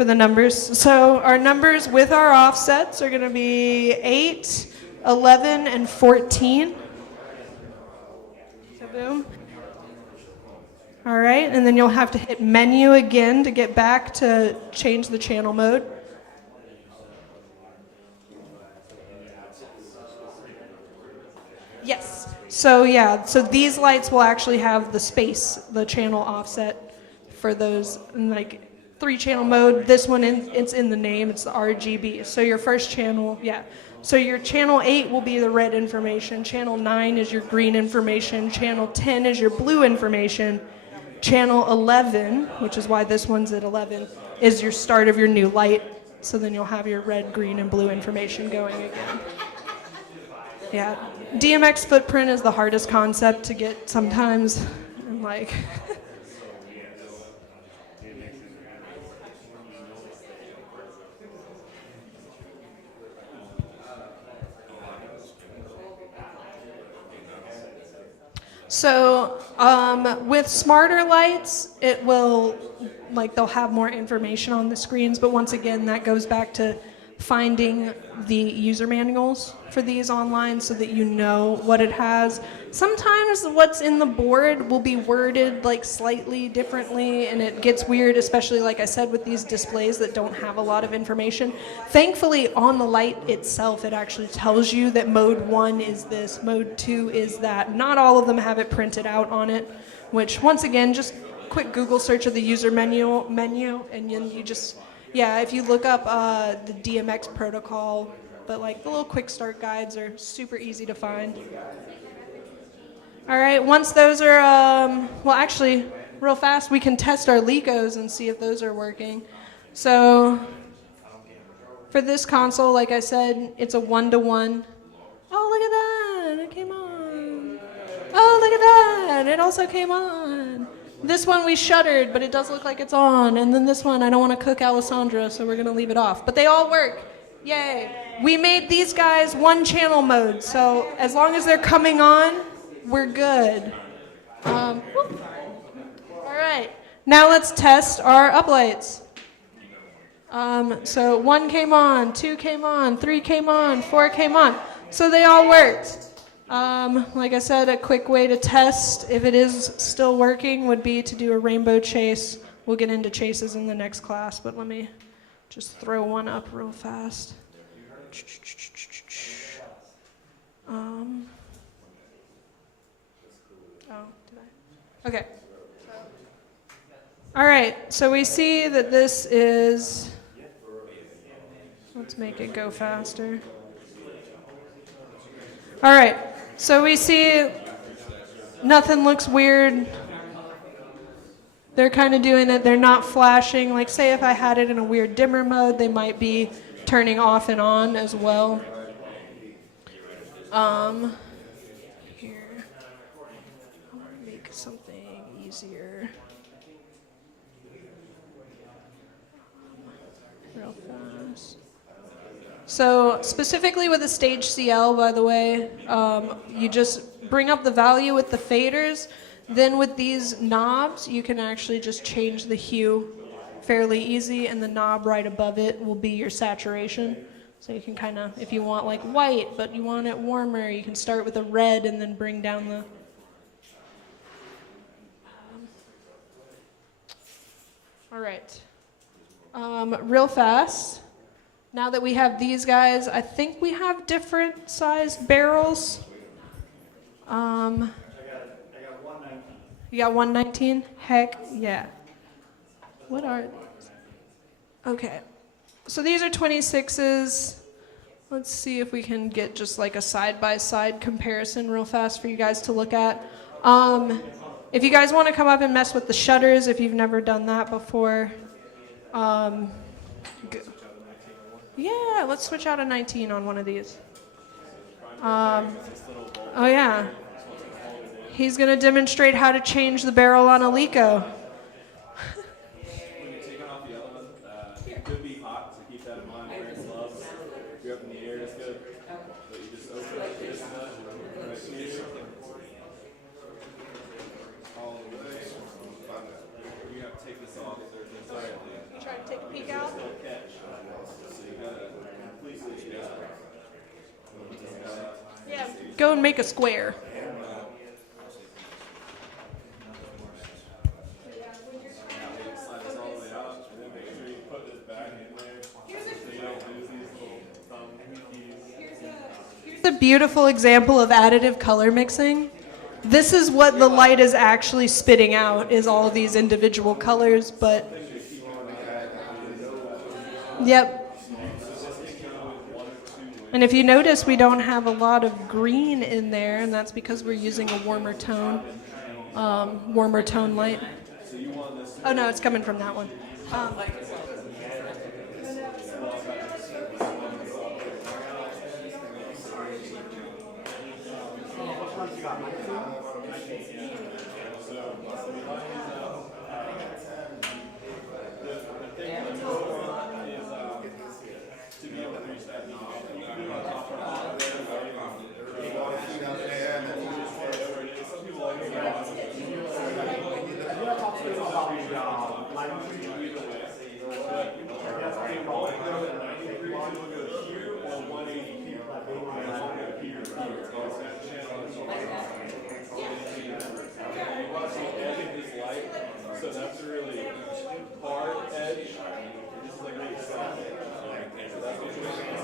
the numbers. So our numbers with our offsets are gonna be 8, 11, and 14. Boom. All right, and then you'll have to hit menu again to get back to change the channel mode. Yes. So yeah, so these lights will actually have the space, the channel offset for those, like 3-channel mode. This one, it's in the name, it's the RGB. So your first channel, yeah. So your channel 8 will be the red information, channel 9 is your green information, channel 10 is your blue information, channel 11, which is why this one's at 11, is your start of your new light. So then you'll have your red, green, and blue information going again. Yeah, DMX footprint is the hardest concept to get sometimes. And like, so with smarter lights, it will, like, they'll have more information on the screens, but once again, that goes back to finding the user manuals for these online so that you know what it has. Sometimes what's in the board will be worded like slightly differently, and it gets weird, especially like I said with these displays that don't have a lot of information. Thankfully, on the light itself, it actually tells you that mode 1 is this, mode 2 is that. Not all of them have it printed out on it, which once again, just quick Google search of the user menu, and then you just, yeah, if you look up the DMX protocol, but like the little quick start guides are super easy to find. All right, once those are, well actually, real fast, we can test our Lecos and see if those are working. So for this console, like I said, it's a 1-to-1. Oh, look at that, it came on. Oh, look at that, it also came on. This one we shuttered, but it does look like it's on. And then this one, I don't want to cook Alessandra, so we're going to leave it off. But they all work. Yay. We made these guys 1-channel mode, so as long as they're coming on, we're good. All right. Now let's test our uplights. So 1 came on, 2 came on, 3 came on, 4 came on. So they all worked. Like I said, a quick way to test if it is still working would be to do a rainbow chase. We'll get into chases in the next class, but let me just throw one up real fast. Oh, did I? Okay. All right, so we see that this is, let's make it go faster. All right, so we see nothing looks weird. They're kind of doing it. They're not flashing. Like, say if I had it in a weird dimmer mode, they might be turning off and on as well. Here, I want to make something easier. Real fast. So specifically with the stage CL, by the way, you just bring up the value with the faders. Then with these knobs, you can actually just change the hue fairly easy, and the knob right above it will be your saturation. So you can kind of, if you want like white, but you want it warmer, you can start with a red and then bring down the... All right. Real fast. Now that we have these guys, I think we have different sized barrels. I got 119. You got 119? Heck yeah. What are these? Okay. So these are 26s. Let's see if we can get just like a side-by-side comparison real fast for you guys to look at. If you guys want to come up and mess with the shutters, if you've never done that before, yeah, let's switch out a 19 on one of these. Oh yeah. He's going to demonstrate how to change the barrel on a Leco. When you're taking off the other one, it could be hot, so keep that in mind. Wearing gloves, if you're up in the air, it's good. But you just open up this nut, right here. All the way. You have to take this off entirely. You try to take a peek out? Still catch. So you gotta completely, yeah, go and make a square. Here's a beautiful example of additive color mixing. This is what the light is actually spitting out, is all these individual colors, but yep. And if you notice, we don't have a lot of green in there, and that's because we're using a warmer tone light. Oh no, it's coming from that one. To be able to reach that knob, you can do it on top of the some people like to so that's a really hard edge. This is like really soft. So that's what you're going to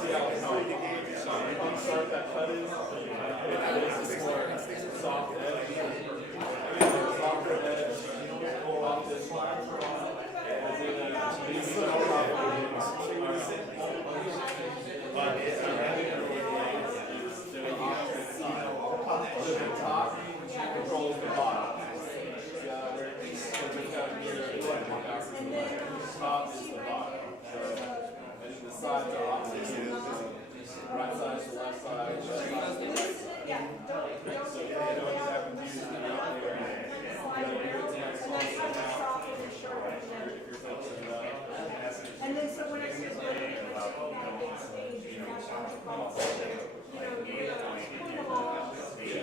see how unsharp that cut is. This is more soft edge. Softer edge off this line. The top controls the bottom. Top is the bottom. And the sides are opposite. Right side is the left side. Left side is the right side. So if you don't have confused out there, you gotta do it to nice and out. If you're focusing it up. And then so when I see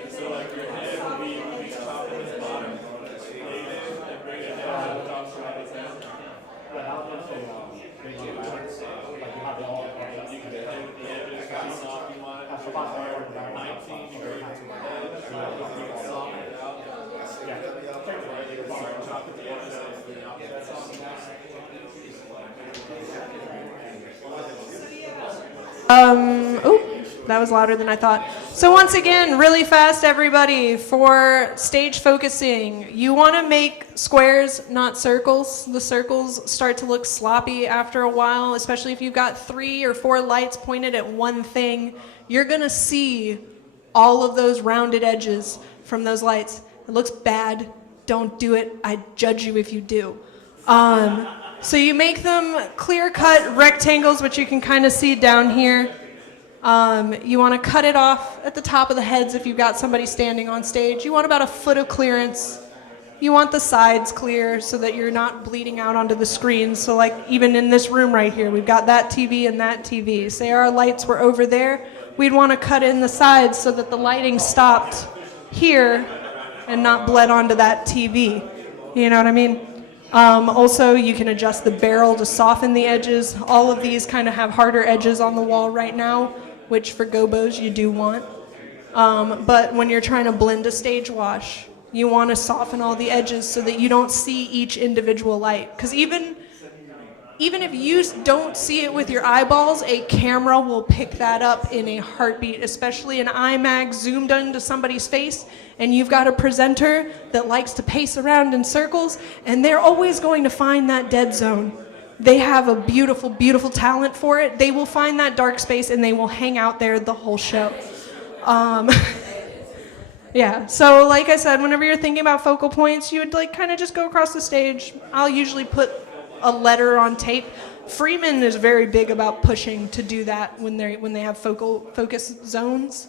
So like your head will be moving top and the bottom. And bring it down to the top side of his head. You can hit the edges, how soft you want it. 19, you go to the edge, you can soften it out. You can start chopping the edges off the opposite That was louder than I thought. So once again, really fast, everybody, for stage focusing, you want to make squares, not circles. The circles start to look sloppy after a while, especially if you've got 3 or 4 lights pointed at one thing. You're going to see all of those rounded edges from those lights. It looks bad. Don't do it. I judge you if you do. So you make them clear-cut rectangles, which you can kind of see down here. You want to cut it off at the top of the heads if you've got somebody standing on stage. You want about a foot of clearance. You want the sides clear so that you're not bleeding out onto the screen. So like even in this room right here, we've got that TV and that TV. Say our lights were over there, we'd want to cut in the sides so that the lighting stopped here and not bled onto that TV. You know what I mean? Also, you can adjust the barrel to soften the edges. All of these kind of have harder edges on the wall right now, which for gobos you do want. But when you're trying to blend a stage wash, you want to soften all the edges so that you don't see each individual light. Because even if you don't see it with your eyeballs, a camera will pick that up in a heartbeat, especially an IMAX zoomed into somebody's face, and you've got a presenter that likes to pace around in circles, and they're always going to find that dead zone. They have a beautiful, beautiful talent for it. They will find that dark space, and they will hang out there the whole show. Yeah, so like I said, whenever you're thinking about focal points, you would like kind of just go across the stage. I'll usually put a letter on tape. Freeman is very big about pushing to do that when they have focus zones.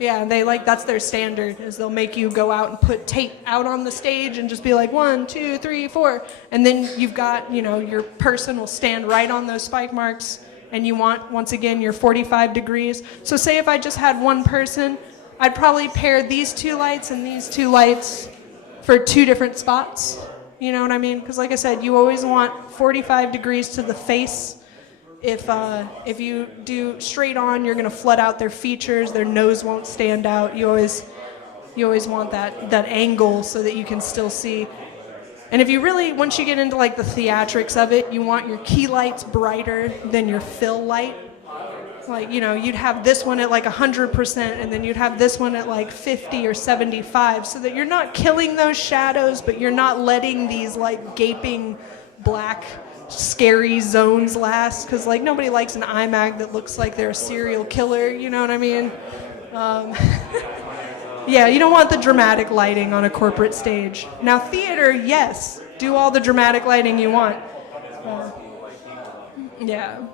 Yeah, they that's their standard, is they'll make you go out and put tape out on the stage and just be like 1, 2, 3, 4, and then you've got, your person will stand right on those spike marks, and you want, once again, your 45 degrees. So say if I just had one person, I'd probably pair these 2 lights and these 2 lights for 2 different spots. You know what I mean? Because like I said, you always want 45 degrees to the face. If you do straight on, you're going to flood out their features. Their nose won't stand out. You always want that angle so that you can still see. And if you really, once you get into like the theatrics of it, you want your key lights brighter than your fill light. Like, you'd have this one at like 100%, and then you'd have this one at like 50 or 75, so that you're not killing those shadows, but you're not letting these like gaping black scary zones last, because like nobody likes an iMac that looks like they're a serial killer, you know what I mean? Yeah, you don't want the dramatic lighting on a corporate stage. Now theater, yes, do all the dramatic lighting you want. Yeah.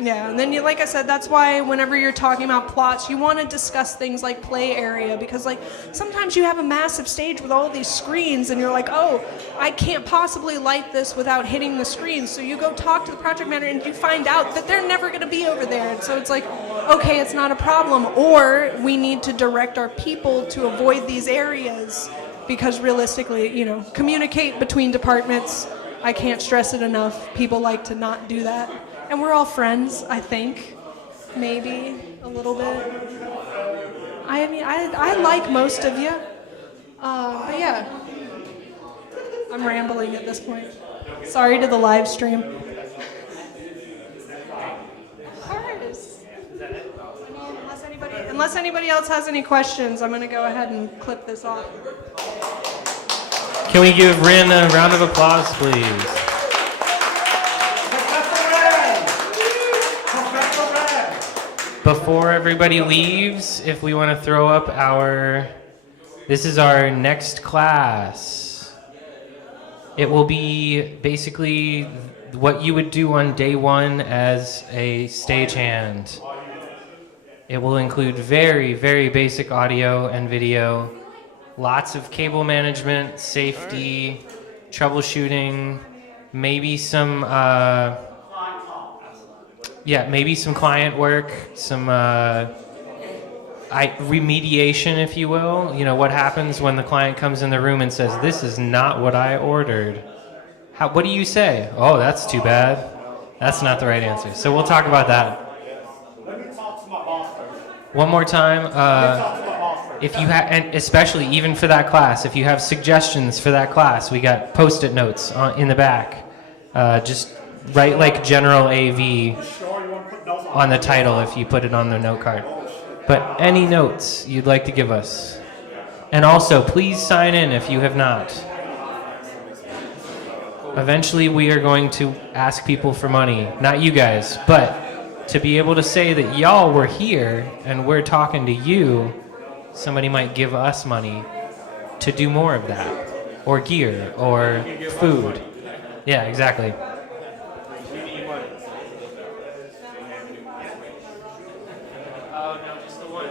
Yeah, and then like I said, that's why whenever you're talking about plots, you want to discuss things like play area, because like sometimes you have a massive stage with all these screens and you're like, oh, I can't possibly light this without hitting the screen. So you go talk to the project manager and you find out that they're never going to be over there. And so it's like, okay, it's not a problem. Or we need to direct our people to avoid these areas because realistically, communicate between departments. I can't stress it enough. People like to not do that. And we're all friends, I think. Maybe a little bit. I mean, I like most of you. But yeah. I'm rambling at this point. Sorry to the live stream. Of course. I mean, unless anybody else has any questions, I'm going to go ahead and clip this off. Can we give Rin a round of applause, please? Before everybody leaves, if we want to throw up this is our next class. It will be basically what you would do on day one as a stagehand. It will include very, very basic audio and video, lots of cable management, safety, troubleshooting, maybe some maybe some client work, some remediation, if you will. What happens when the client comes in the room and says, this is not what I ordered. What do you say? Oh, that's too bad. That's not the right answer. So we'll talk about that. Let me talk to my boss first. One more time. Let me talk to my boss first. If you and especially even for that class, if you have suggestions for that class, we got Post-it notes in the back. Just write like general AV on the title if you put it on the note card. But any notes you'd like to give us. And also, please sign in if you have not. Eventually, we are going to ask people for money. Not you guys, but to be able to say that y'all were here and we're talking to you, somebody might give us money to do more of that. Or gear, or food. Yeah, exactly. Oh, no, just the one.